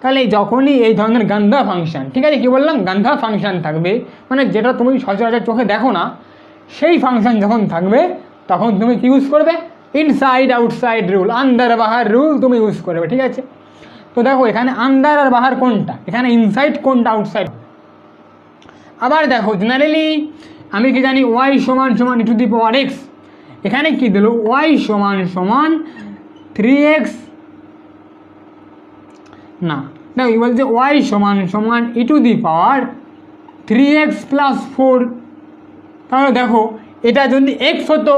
তাহলে যখনই এই ধরনের গান্ধা ফাংশান, ঠিক আছে কী বললাম গান্ধা ফাংশান থাকবে, মানে যেটা তুমি সচরাচর চোখে দেখো না, সেই ফাংশান যখন থাকবে তখন তুমি কী ইউজ করবে ইনসাইড আউটসাইড রুল, আন্ডার বাহার রুল তুমি ইউজ করবে, ঠিক আছে। তো দেখো এখানে আন্ডার আর বাহার কোনটা, এখানে ইনসাইড কোনটা আউটসাইড। আবার দেখো জেনারেলি আমি কি জানি ওয়াই সমান সমান ই টু দি পাওয়ার এক্স, এখানে কী দিল ওয়াই সমান সমান 3x, না দেখো কি বলছে ওয়াই সমান সমান ই টু দি পাওয়ার 3x + 4। তাহলে দেখো এটা যদি এক্স হতো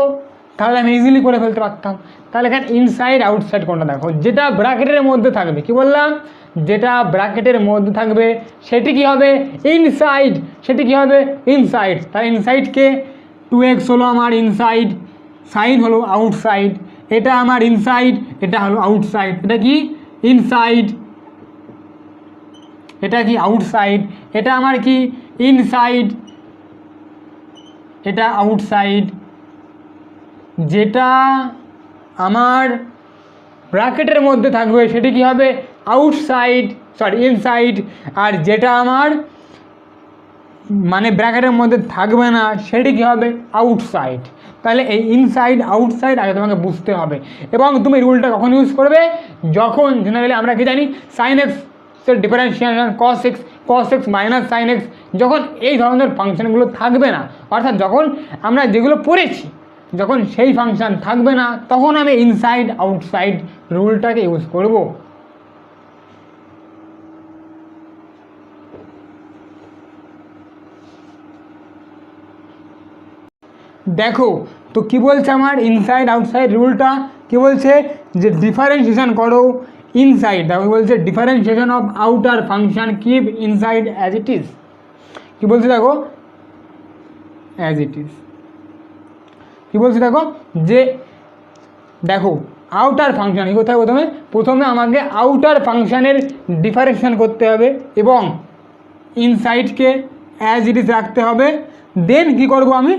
তাহলে আমি ইজিলি করে ফেলতে পারতাম। তাহলে এখানে ইনসাইড আউটসাইড কোনটা দেখো, যেটা ব্র্যাকেটের মধ্যে থাকবে, কি বললাম যেটা ব্র্যাকেটের মধ্যে থাকবে সেটি কি হবে ইনসাইড, সেটি কি হবে ইনসাইড। তাহলে ইনসাইডকে 2x হলো আমার ইনসাইড, সাইন হলো আউটসাইড, এটা আমার ইনসাইড, এটা হলো আউটসাইড, এটা কি ইনসাইড, এটা কি আউটসাইড, এটা আমার কি ইনসাইড, এটা আউটসাইড, যেটা আমার ব্র্যাকেটের মধ্যে থাকবে সেটি কি হবে আউটসাইড, সরি ইনসাইড, আর যেটা আমার মানে ব্র্যাকেটের মধ্যে থাকবে না সেটি কী হবে আউটসাইড। তাহলে এই ইনসাইড আউটসাইড আগে তোমাকে বুঝতে হবে, এবং তুমি রুলটা কখন ইউজ করবে, যখন জেনারেলি আমরা কি জানি সাইন এক্সের differentiation cos x minus sine x, যখন এই ধরনের ফাংশনগুলো থাকবে না, অর্থাৎ যখন আমরা যেগুলো পড়েছি যখন সেই ফাংশন থাকবে না, তখন আমি ইনসাইড আউটসাইড রুলটাকে ইউজ করব। দেখো তো কি বলছে আমার ইনসাইড আউটসাইড রুলটা, কি বলছে যে ডিফারেন্সিয়েশন করো ইনসাইড, দেখো বলছে differentiation of outer function keep inside as it is, কি বলছে দেখো অ্যাজ ইট ইজ, কি বলছে দেখো যে দেখো আউটার ফাংশন কি করতে হবে, প্রথমে আমাকে আউটার ফাংশনের ডিফারেন্সিয়েশন করতে হবে এবং ইনসাইডকে অ্যাজ ইট ইজ রাখতে হবে, দেন কি করব আমি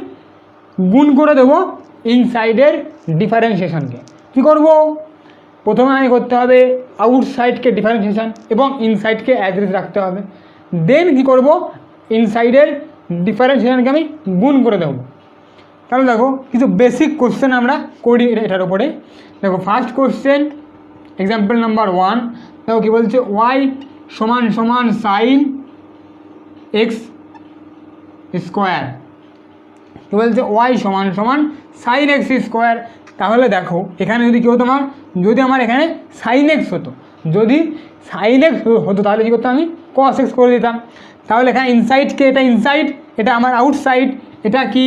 গুণ করে দেবো ইনসাইডের ডিফারেন্সিয়েশনকে। কী করব, প্রথমে আমি করতে হবে আউটসাইডকে ডিফারেন্সিয়েশন এবং ইনসাইডকে অ্যাজ ইট ইজ রাখতে হবে, দেন কি করব ইনসাইডের ডিফারেন্সিয়েশনকে আমি গুণ করে দেবো। তাহলে দেখো কিছু বেসিক কোশ্চেন আমরা করি এটার উপরে। দেখো ফার্স্ট কোশ্চেন এক্সাম্পল নাম্বার 1, দেখো কী বলছে ওয়াই সমান সমান সাইন এক্স স্কোয়ার, কী বলছে ওয়াই সমান সমান সাইন এক্স স্কোয়ার। তাহলে দেখো এখানে যদি কী হতো আমার, যদি আমার এখানে সাইন এক্স হতো, যদি সাইন এক্স হতো তাহলে কী করতাম আমি কস এক্স করে দিতাম। তাহলে এখানে ইনসাইডকে, এটা ইনসাইড, এটা আমার আউটসাইড, এটা কি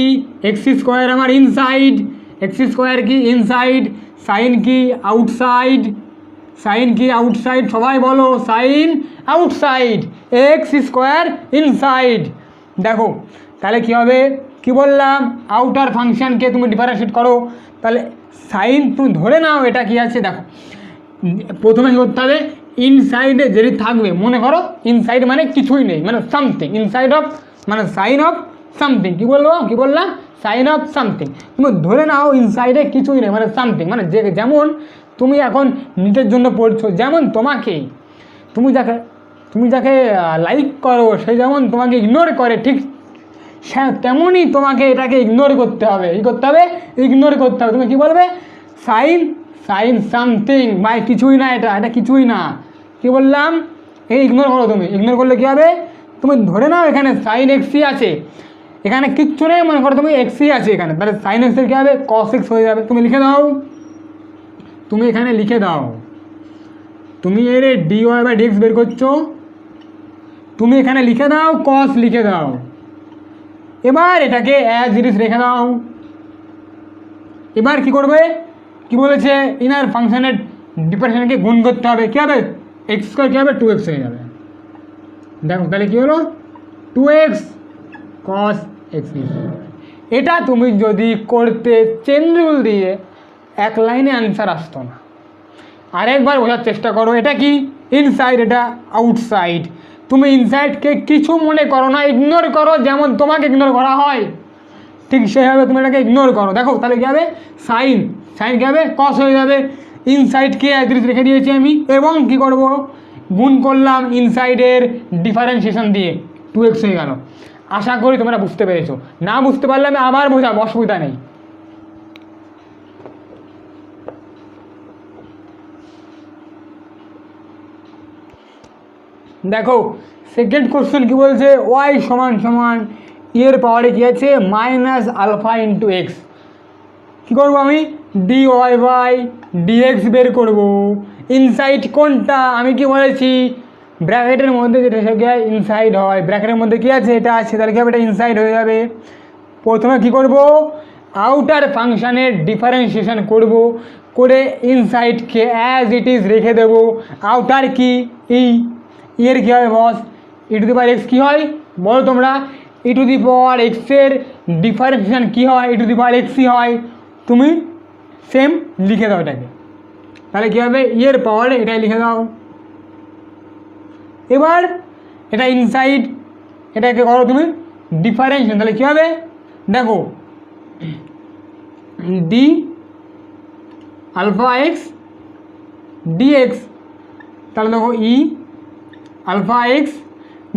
এক্স স্কোয়ার আমার ইনসাইড, এক্স স্কোয়ার কি ইনসাইড, সাইন কি আউটসাইড, সাইন কি আউটসাইড, সবাই বলো sine outside, x square inside. দেখো তাহলে কী হবে, কি বললাম আউটার ফাংশনকে তুমি ডিফারেন্সিয়েট করো, তাহলে সাইন তুমি ধরে নাও এটা কি আছে, দেখো প্রথমে কী করতে হবে ইনসাইডে যেটি থাকবে, মনে করো ইনসাইড মানে কিছুই নেই, মানে সামথিং, ইনসাইড অফ মানে সাইন অফ সামথিং, কী বলবো, কী বললাম সাইন অফ সামথিং, তুমি ধরে নাও ইনসাইডে কিছুই নেই মানে সামথিং, মানে যে যেমন তুমি এখন নিটের জন্য পড়ছো, যেমন তোমাকে তুমি যাকে লাইক করো সে যেমন তোমাকে ইগনোর করে, ঠিক তেমনই তোমাকে এটাকে ইগনোর করতে হবে, কী করতে হবে ইগনোর করতে হবে। তুমি কী বলবে সাইন সাইন সামথিং, ভাই কিছুই না, এটা কিছুই না, কী বললাম এই ইগনোর করো। তুমি ইগনোর করলে কী হবে, তুমি ধরে নাও এখানে সাইন এক্সই আছে, এখানে কিচ্ছু নেই, মনে করো তুমি এক্সই আছে এখানে, তাহলে সাইন এক্সের কী হবে কস এক্স হয়ে যাবে। তুমি লিখে দাও, তুমি এখানে লিখে দাও, তুমি এর ডিওয়াই বাই ডিএক্স বের করছো, তুমি এখানে লিখে দাও কস লিখে দাও, এবার এটাকে অ্যাজ ইট ইজ রেখে দাও। এবার কি করবে, কি বলেছে ইনার ফাংশনের ডিফারেন্সিয়েশনকে গুণ করতে হবে, কী হবে এক্স স্কোয়ার কী হবে 2x হয়ে যাবে। দেখো তাহলে কী হলো 2x cos x। এটা তুমি যদি করতে চেন রুল দিয়ে এক লাইনে অ্যান্সার আসতো না। আরেকবার বোঝার চেষ্টা করো, এটা কি ইনসাইড, এটা আউটসাইড, তুমি ইনসাইডকে কিছু মনে করো না, ইগনোর করো, যেমন তোমাকে ইগনোর করা হয় ঠিক সেভাবে তুমি এটাকে ইগনোর করো। দেখো তাহলে কী হবে সাইন কী হবে কস হয়ে যাবে, ইনসাইডকে অ্যাড্রেস রেখে দিয়েছি আমি, এবং কি করব গুণ করলাম ইনসাইডের ডিফারেন্সিয়েশন দিয়ে 2x হয়ে গেল। আশা করি তোমরা বুঝতে পেরেছো, না বুঝতে পারলে আমি আবার বোঝাবো, অসুবিধা নেই। দেখো সেকেন্ড কোশ্চেন কি বলছে ওয়াই সমান সমান এর পাওয়ারে কী আছে মাইনাস আলফা ইন্টু এক্স। কী করবো আমি ডি ওয়াই বাই ডিএক্স বের করবো। ইনসাইড কোনটা আমি কি বলেছি ব্র্যাকেটের মধ্যে যেটা সেটা ইনসাইড হয়, ব্র্যাকেটের মধ্যে কী আছে এটা আছে, তাহলে কী হবে এটা ইনসাইড হয়ে যাবে। প্রথমে কী করব আউটার ফাংশানের ডিফারেন্সিয়েশন করব, করে ইনসাইডকে অ্যাজ ইট ইজ রেখে দেবো। আউটার কি এর কী হয় বস ই টু দি পাওয়ার এক্স কী হয় বলো তোমরা, ই টু দি পাওয়ার এক্সের ডিফারেন্সিয়েশন কী হয় ই টু দি পাওয়ার এক্সই হয়। তুমি সেম লিখে দাও এটাকে, তাহলে কী হবে এর পাওয়ারে এটাই লিখে দাও। এবার এটা ইনসাইড, এটাকে করো তুমি ডিফারেন্সিয়েশন, তাহলে কী হবে দেখো ডি আলফা এক্স ডিএক্স, তাহলে দেখো ই আলফা এক্স,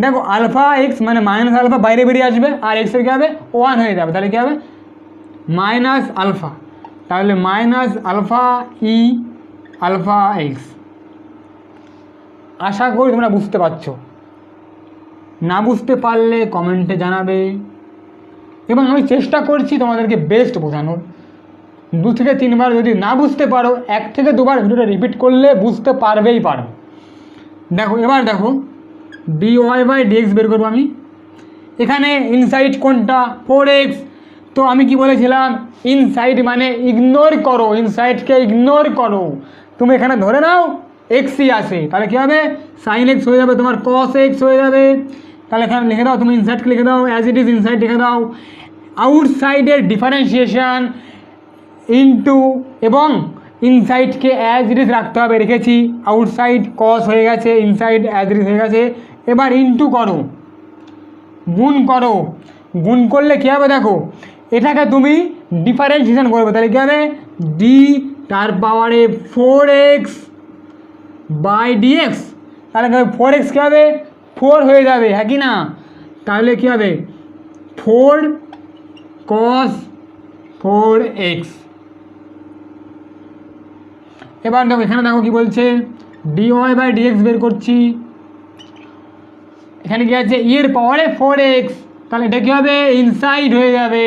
দেখো আলফা এক্স মানে মাইনাস আলফা বাইরে বেরিয়ে আসবে আর এক্সের কী হবে 1 হয়ে যাবে, তাহলে কী হবে মাইনাস আলফা, তাহলে মাইনাস আলফা ই আলফা এক্স। আশা করি তোমরা বুঝতে পারছো, না বুঝতে পারলে কমেন্টে জানাবে এবং আমি চেষ্টা করছি তোমাদেরকে বেস্ট বোঝানোর। 2 থেকে 3 বার যদি না বুঝতে পারো 1 থেকে 2 বার ভিডিওটা রিপিট করলে বুঝতে পারবেই পারবে। দেখো এবার দেখো dy/dx বের করবো আমি, এখানে ইনসাইড কোনটা 4x, তো আমি কি বলেছিলাম ইনসাইড মানে ইগনোর করো, ইনসাইডকে ইগনোর করো, তুমি এখানে ধরে নাও এক্সই আসে, তাহলে কী হবে সাইন এক্স হয়ে যাবে তোমার কস এক্স হয়ে যাবে, তাহলে এখানে লিখে দাও তুমি ইনসাইডকে লিখে দাও অ্যাজ ইট ইজ ইনসাইড লিখে দাও, আউটসাইডের ডিফারেন্সিয়েশন ইনটু এবং ইনসাইডকে অ্যাজ ইট ইজ রাখতে হবে, রেখেছি আউটসাইড কস হয়ে গেছে ইনসাইড অ্যাজ ইট ইজ হয়ে গেছে, এবার ইনটু করো গুণ করো, গুণ করলে কী হবে দেখো এটাকে তুমি ডিফারেন্সিয়েশন করবে, তাহলে কী হবে ডি তার পাওয়ারে 4x বাই ডিএক্স, তাহলে কী হবে 4x কী হবে 4 হয়ে যাবে, হ্যাঁ কি না, তাহলে কী হবে 4 cos 4x। এবার দেখো এখানে দেখো কি বলছে dy/dx বের করছি, এখানে কি আছে এর পাওয়ারে 4x, তাহলে এটা কী হবে ইনসাইড হয়ে যাবে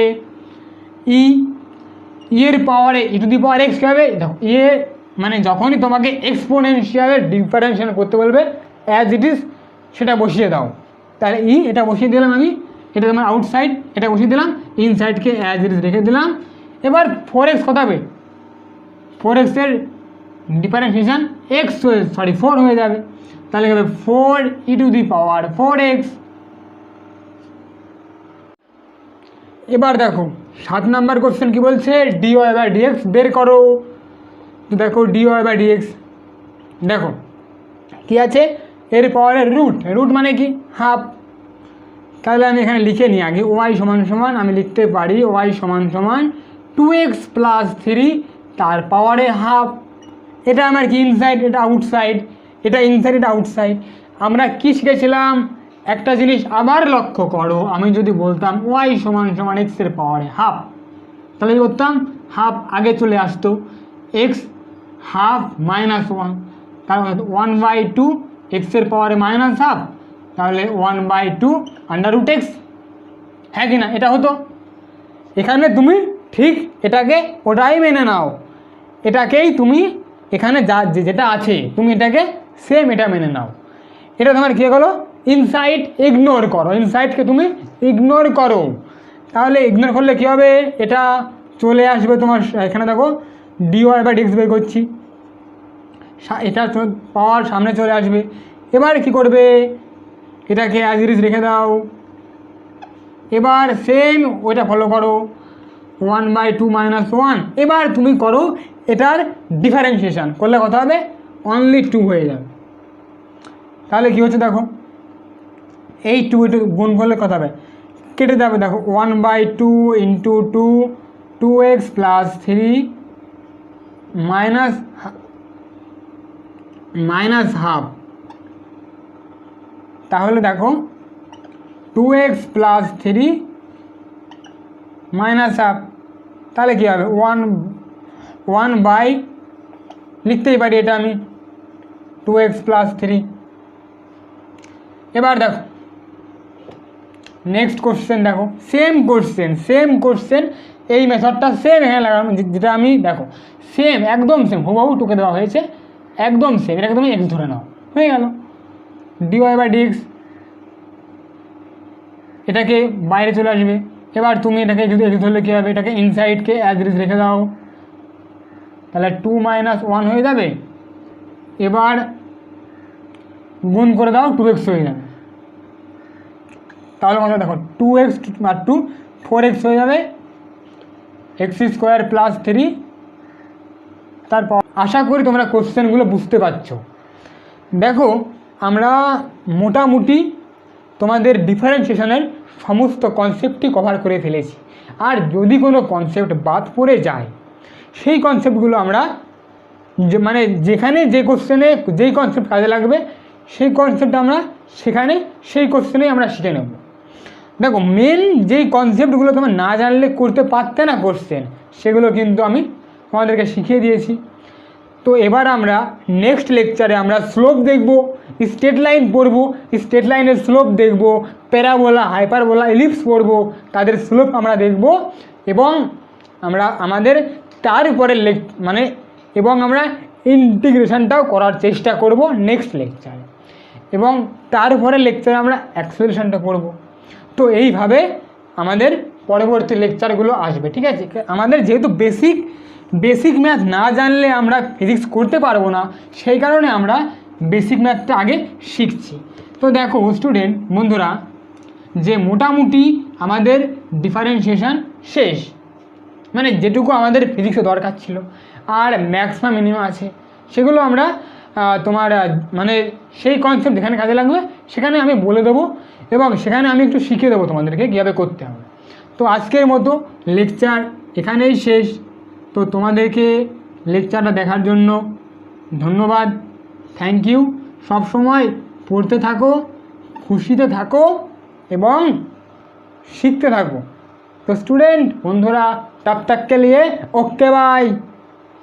এর পাওয়ারে e⁻x কী হবে দেখো এ মানে যখনই তোমাকে এক্সপোনেনশিয়ালের ডিফারেন্সিয়েশন করতে বলবে অ্যাজ ইট ইজ সেটা বসিয়ে দাও, তাহলে এটা বসিয়ে দিলাম আমি, এটা তোমার আউটসাইড এটা বসিয়ে দিলাম, ইনসাইডকে অ্যাজ ইট ইজ রেখে দিলাম, এবার 4x কত হবে 4x এর ডিফারেন্সিয়েশন এক্স 4 হয়ে যাবে, তাহলে হবে 4e⁻4x। এবার দেখো 7 নম্বর কোশ্চেন কি বলছে dy/dx বের করো, তো দেখো dy/dx দেখো কি আছে এর পাওয়ারে রুট মানে কি হাফ, তাহলে আমি এখানে লিখে নিই আগে y সমান আমি লিখতে পারি y সমান 2x + 3 তার পাওয়ারে হাফ, এটা আমার কি ইনসাইড এটা আউটসাইড, এটা ইনসাইড এটা আউটসাইড। আমরা কি শিখেছিলাম একটা জিনিস আবার লক্ষ্য করো, আমি যদি বলতাম y সমান x এর পাওয়ারে হাফ, তাহলে কি করতাম হাফ আগে চলে আসতো x হাফ -1, তাহলে 1/2 x এর পাওয়ারে -হাফ, তাহলে 1/2 √x, হ্যাঁ কি না এটা হতো। এখানে তুমি ঠিক এটাকে ওটাই মেনে নাও, এটাকেই তুমি এখানে যেটা আছে তুমি এটাকে সেম এটা মেনে নাও, এটা তোমার কী হলো ইনসাইড ইগনোর করো, ইনসাইডকে তুমি ইগনোর করো, তাহলে ইগনোর করলে কী হবে এটা চলে আসবে তোমার এখানে দেখো dy/dx বের করছি, এটা পাওয়ার সামনে চলে আসবে, এবার কি করবে এটাকে অ্যাজ ইট ইজ রেখে দাও, এবার সেম ওইটা ফলো করো 1/2 - 1, এবার তুমি করো এটার ডিফারেন্সিয়েশন করলে কত হবে অনলি 2 হয়ে যাবে, তাহলে কী হচ্ছে দেখো এই 2 গুণ করলে কত হবে কেটে যাবে, দেখো 1/2 × 2 2x + 3 -হাফ, তাহলে দেখো 2x + 3 -হাফ, তাহলে কী হবে 1 লিখতেই পারি এটা আমি 2x + 3। এবার দেখো নেক্সট কোশ্চেন, দেখো সেম কোশ্চেন এই মেথডটা সেম এখানে লাগানো, যেটা আমি দেখো সেম একদম সেম হুবহু টুকে দেওয়া হয়েছে, একদম সেম, এটাকে তুমি x ধরে নাও হয়ে গেল dy/dx, এটাকে বাইরে চলে আসবে, এবার তুমি এটাকে যদি x ধরলে কী হবে এটাকে ইনসাইডকে অ্যাজ ইট ইজ রেখে দাও, তাহলে 2 - 1 হয়ে যাবে, এবার গুণ করে দাও 2x হয়ে যাবে, তাহলে কত দেখো 2x আর 2 4x হয়ে যাবে, x² + 3। তারপর আশা করি তোমরা কোশ্চেনগুলো বুঝতে পারছো। দেখো আমরা মোটামুটি তোমাদের ডিফারেন্সিয়েশনের সমস্ত কনসেপ্টই কভার করে ফেলেছি। আর যদি কোনো কনসেপ্ট বাদ পড়ে যায় সেই কনসেপ্টগুলো আমরা মানে যেখানে যে কোশ্চেনে যেই কনসেপ্ট কাজে লাগবে সেই কনসেপ্ট আমরা সেখানে সেই কোশ্চেনেই আমরা শিখে নেব। দেখো মেন যেই কনসেপ্টগুলো তোমরা না জানলে করতে পারতে না কোশ্চেন, সেগুলো কিন্তু আমি তোমাদেরকে শিখিয়ে দিয়েছি। তো এবার আমরা নেক্সট লেকচারে আমরা স্লোপ দেখব, স্ট্রেট লাইন পড়ব, স্ট্রেট লাইনের স্লোপ দেখব, প্যারাবোলা, হাইপারবোলা, এলিপস পড়ব, তাদের স্লোপ আমরা দেখব এবং আমরা আমাদের তারপরে এবং আমরা ইন্টিগ্রেশনটাও করার চেষ্টা করব নেক্সট লেকচারে, এবং তারপরে লেকচারে আমরা অ্যাক্সেলারেশনটা করব। তো এইভাবে আমাদের পরবর্তী লেকচারগুলো আসবে, ঠিক আছে। আমাদের যেহেতু বেসিক ম্যাথ না জানলে আমরা ফিজিক্স করতে পারবো না, সেই কারণে আমরা বেসিক ম্যাথটা আগে শিখছি। তো দেখো স্টুডেন্ট বন্ধুরা, যে মোটামুটি আমাদের ডিফারেন্সিয়েশন শেষ, মানে যেটুকু আমাদের ফিজিক্সে দরকার ছিল, আর ম্যাক্সিমাম মিনিমাম আছে, সেগুলো আমরা তোমার মানে সেই কনসেপ্ট যেখানে কাজে লাগবে সেখানে আমি বলে দেবো এবং সেখানে আমি একটু শিখিয়ে দেবো তোমাদেরকে কীভাবে করতে হবে। তো আজকের মতো লেকচার এখানেই শেষ। তো তোমাদেরকে লেকচারটা দেখার জন্য ধন্যবাদ, থ্যাংক ইউ। সবসময় পড়তে থাকো, খুশিতে থাকো এবং শিখতে থাকো। तो स्टूडेंट बंधुरा तब तक के लिए ओके बाय।